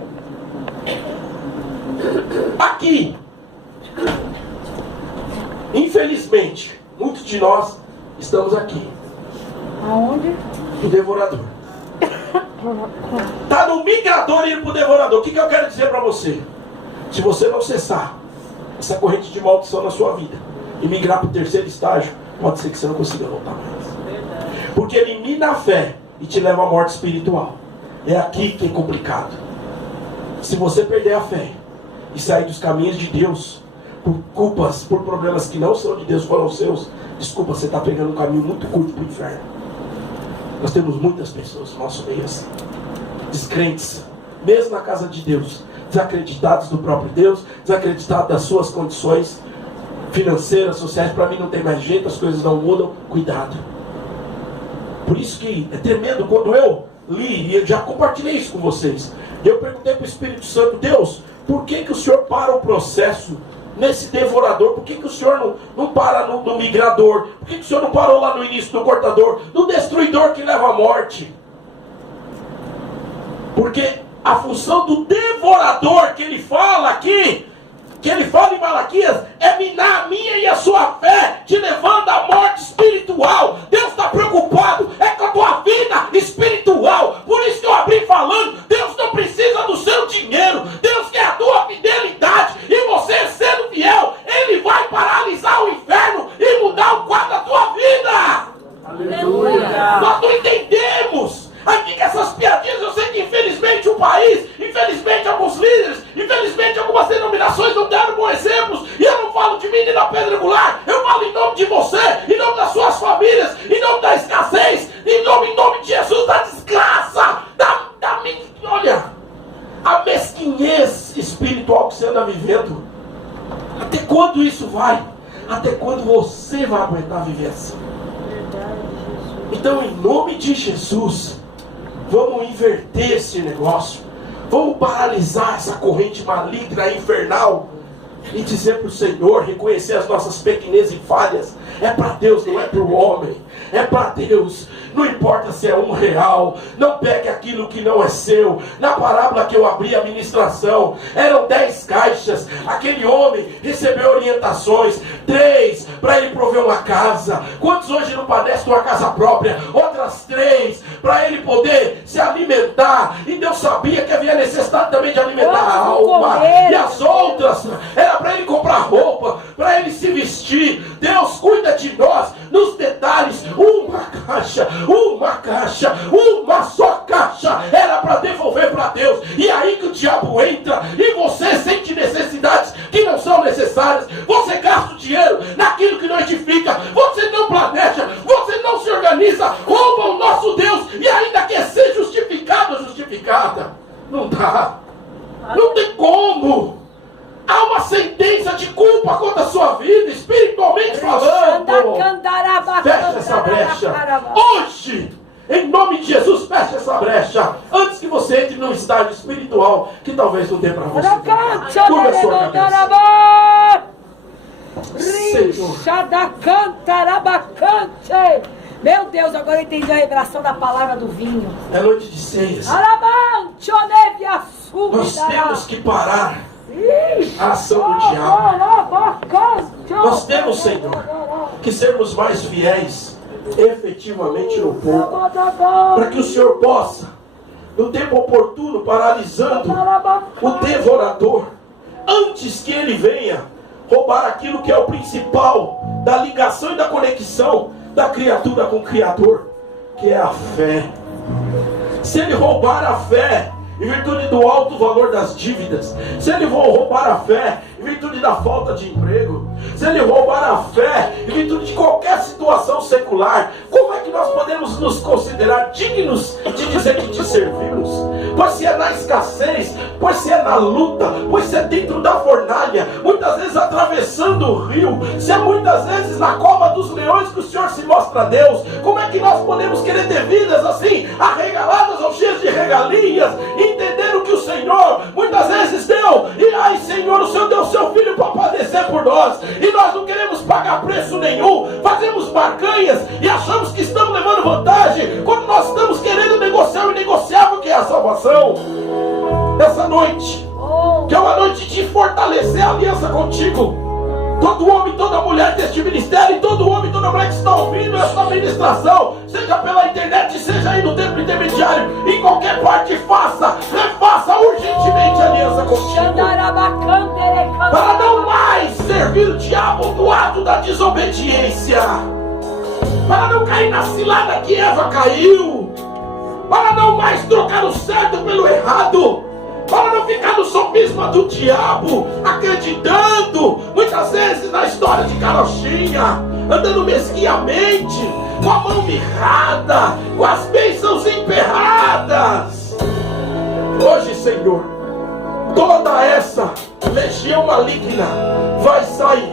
Aqui, infelizmente, muitos de nós estamos aqui. Aonde? O devorador. Está no migrador e indo para o devorador. O que eu quero dizer para você? Se você não cessar essa corrente de maldição na sua vida e migrar para o terceiro estágio, pode ser que você não consiga voltar mais. Porque ele mina a fé e te leva à morte espiritual. É aqui que é complicado. Se você perder a fé e sair dos caminhos de Deus por culpas, por problemas que não são de Deus, foram seus, desculpa, você está pegando um caminho muito curto para o inferno. Nós temos muitas pessoas no nosso meio assim, descrentes, mesmo na casa de Deus, desacreditados do próprio Deus, desacreditados das suas condições financeiras, sociais. Para mim não tem mais jeito, as coisas não mudam. Cuidado. Por isso que é tremendo quando eu li, e eu já compartilhei isso com vocês, eu perguntei para o Espírito Santo: Deus, por que o Senhor para o processo nesse devorador? Por que o Senhor não para no migrador? Por que o Senhor não parou lá no início do cortador, do destruidor que leva à morte? Porque a função do devorador que ele fala aqui, que ele fala em Malaquias, é minar a minha e a sua fé, te levando à morte espiritual. Deus está preocupado com a tua vida espiritual. Por isso que eu abri falando, Deus não precisa do seu dinheiro, Deus quer a tua fidelidade. E você sendo fiel, Ele vai paralisar o inferno e mudar o quadro da tua vida. Aleluia. Nós não entendemos. Aí fica essas piadinhas. Eu sei que infelizmente o país, infelizmente alguns líderes, infelizmente algumas denominações não deram bons exemplos. E eu não falo de mim nem da Pedra Angular, eu falo em nome de você, em nome das suas famílias, em nome da escassez, em nome de Jesus, da desgraça, olha, a mesquinhez espiritual que você anda vivendo. Até quando isso vai? Até quando você vai aguentar viver assim? Então, em nome de Jesus, vamos inverter esse negócio. Vamos paralisar essa corrente maligna, infernal, e dizer para o Senhor, reconhecer as nossas pequenezes e falhas. É para Deus, não é para o homem. É para Deus. Não importa se é R$1. Não pegue aquilo que não é seu. Na parábola que eu abri a ministração, eram 10 caixas. Aquele homem recebeu orientações, 3 para ele prover uma casa. Quantos hoje não padecem uma casa própria? Outras 3 para ele poder se alimentar. E Deus sabia que havia necessidade também de alimentar a alma. E as outras era para ele comprar roupa, para ele se vestir. Deus cuida de nós nos detalhes. Uma só caixa era para devolver para Deus. E aí que o diabo entra e você sente necessidades que não são necessárias. Você gasta o dinheiro naquilo que não edifica. Você não planeja, você não se organiza. Rouba o nosso Deus e ainda quer ser justificado ou justificada. Não dá. Não tem como. Há uma sentença de culpa contra a sua vida, espiritualmente falando. Fecha essa brecha. Hoje, em nome de Jesus, fecha essa brecha. Antes que você entre num estágio espiritual que talvez não dê para você. Curva a sua cabeça. Meu Deus, agora eu entendi a revelação da palavra do vinho. É noite de ceias. Nós temos que parar a ação do diabo. Nós temos, Senhor, que sermos mais fiéis efetivamente no pouco, para que o Senhor possa, no tempo oportuno, paralisando o devorador, antes que ele venha roubar aquilo que é o principal da ligação e da conexão da criatura com o Criador, que é a fé. Se ele roubar a fé em virtude do alto valor das dívidas, se ele roubar a fé em virtude da falta de emprego, se ele roubar a fé em virtude de qualquer situação secular, como é que nós podemos nos considerar dignos de dizer que te servimos? Pois se é na escassez, pois se é na luta, pois se é dentro da fornalha, muitas vezes atravessando o rio, se é muitas vezes na cova dos leões que o Senhor se mostra a Deus, como é que nós podemos querer ter vidas assim, arregaladas ou cheias de regalias, entender o que o Senhor muitas vezes deu, e ai Senhor, o Senhor deu o seu Filho para padecer por nós, e nós não queremos pagar preço nenhum, fazemos barganhas e achamos que estamos levando vantagem, quando nós estamos querendo negociar o inegociável, que é a salvação. Nessa noite, que é uma noite de fortalecer a aliança contigo, todo homem, toda mulher deste ministério, e todo homem, toda mulher que está ouvindo essa ministração, seja pela internet, seja aí no templo intermediário, em qualquer parte, refaça urgentemente a aliança contigo, para não mais servir o diabo no ato da desobediência, para não cair na cilada que Eva caiu, para não mais trocar o certo pelo errado, para não ficar no sofisma do diabo, acreditando muitas vezes na história de carochinha, andando mesquinhamente, com a mão mirrada, com as bênçãos emperradas. Hoje, Senhor, toda essa legião maligna vai sair,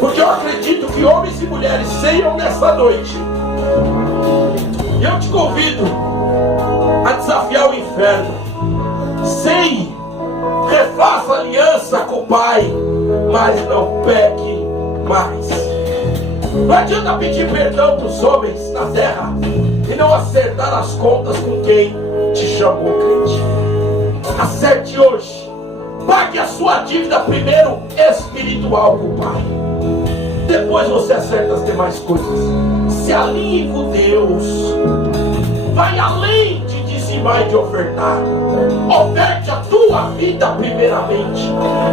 porque eu acredito que homens e mulheres ceiam nessa noite. E eu te convido a desafiar o inferno. Ceie, refaça aliança com o Pai, mas não peque mais. Não adianta pedir perdão para os homens na terra e não acertar as contas com quem te chamou, crente. Acerte hoje. Pague a sua dívida primeiro espiritual com o Pai. Depois você acerta as demais coisas. Se alinhe com Deus. Vai além de dizimar e de ofertar. Oferte a tua vida primeiramente.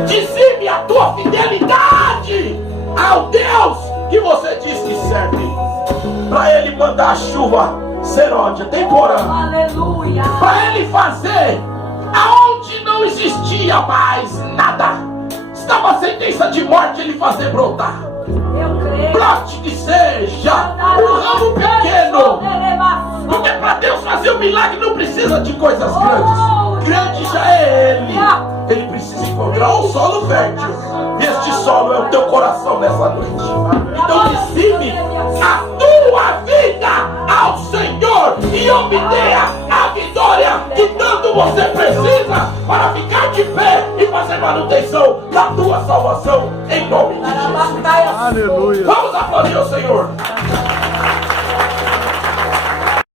Dizime a tua fidelidade ao Deus que você diz que serve. Para Ele mandar a chuva serôdia, temporã. Aleluia. Para Ele fazer aonde não existia mais nada, estava a sentença de morte, Ele fazer brotar. Eu creio. Brote que seja um ramo pequeno. Porque para Deus fazer um milagre não precisa de coisas grandes. Grande já é Ele. Ele precisa encontrar um solo fértil. E este solo é o teu coração nessa noite. Então dizime a tua vida ao Senhor e obtenha a vitória que tanto você precisa para ficar de pé e fazer manutenção da tua salvação em nome de Jesus. Aleluia. Vamos aplaudir o Senhor.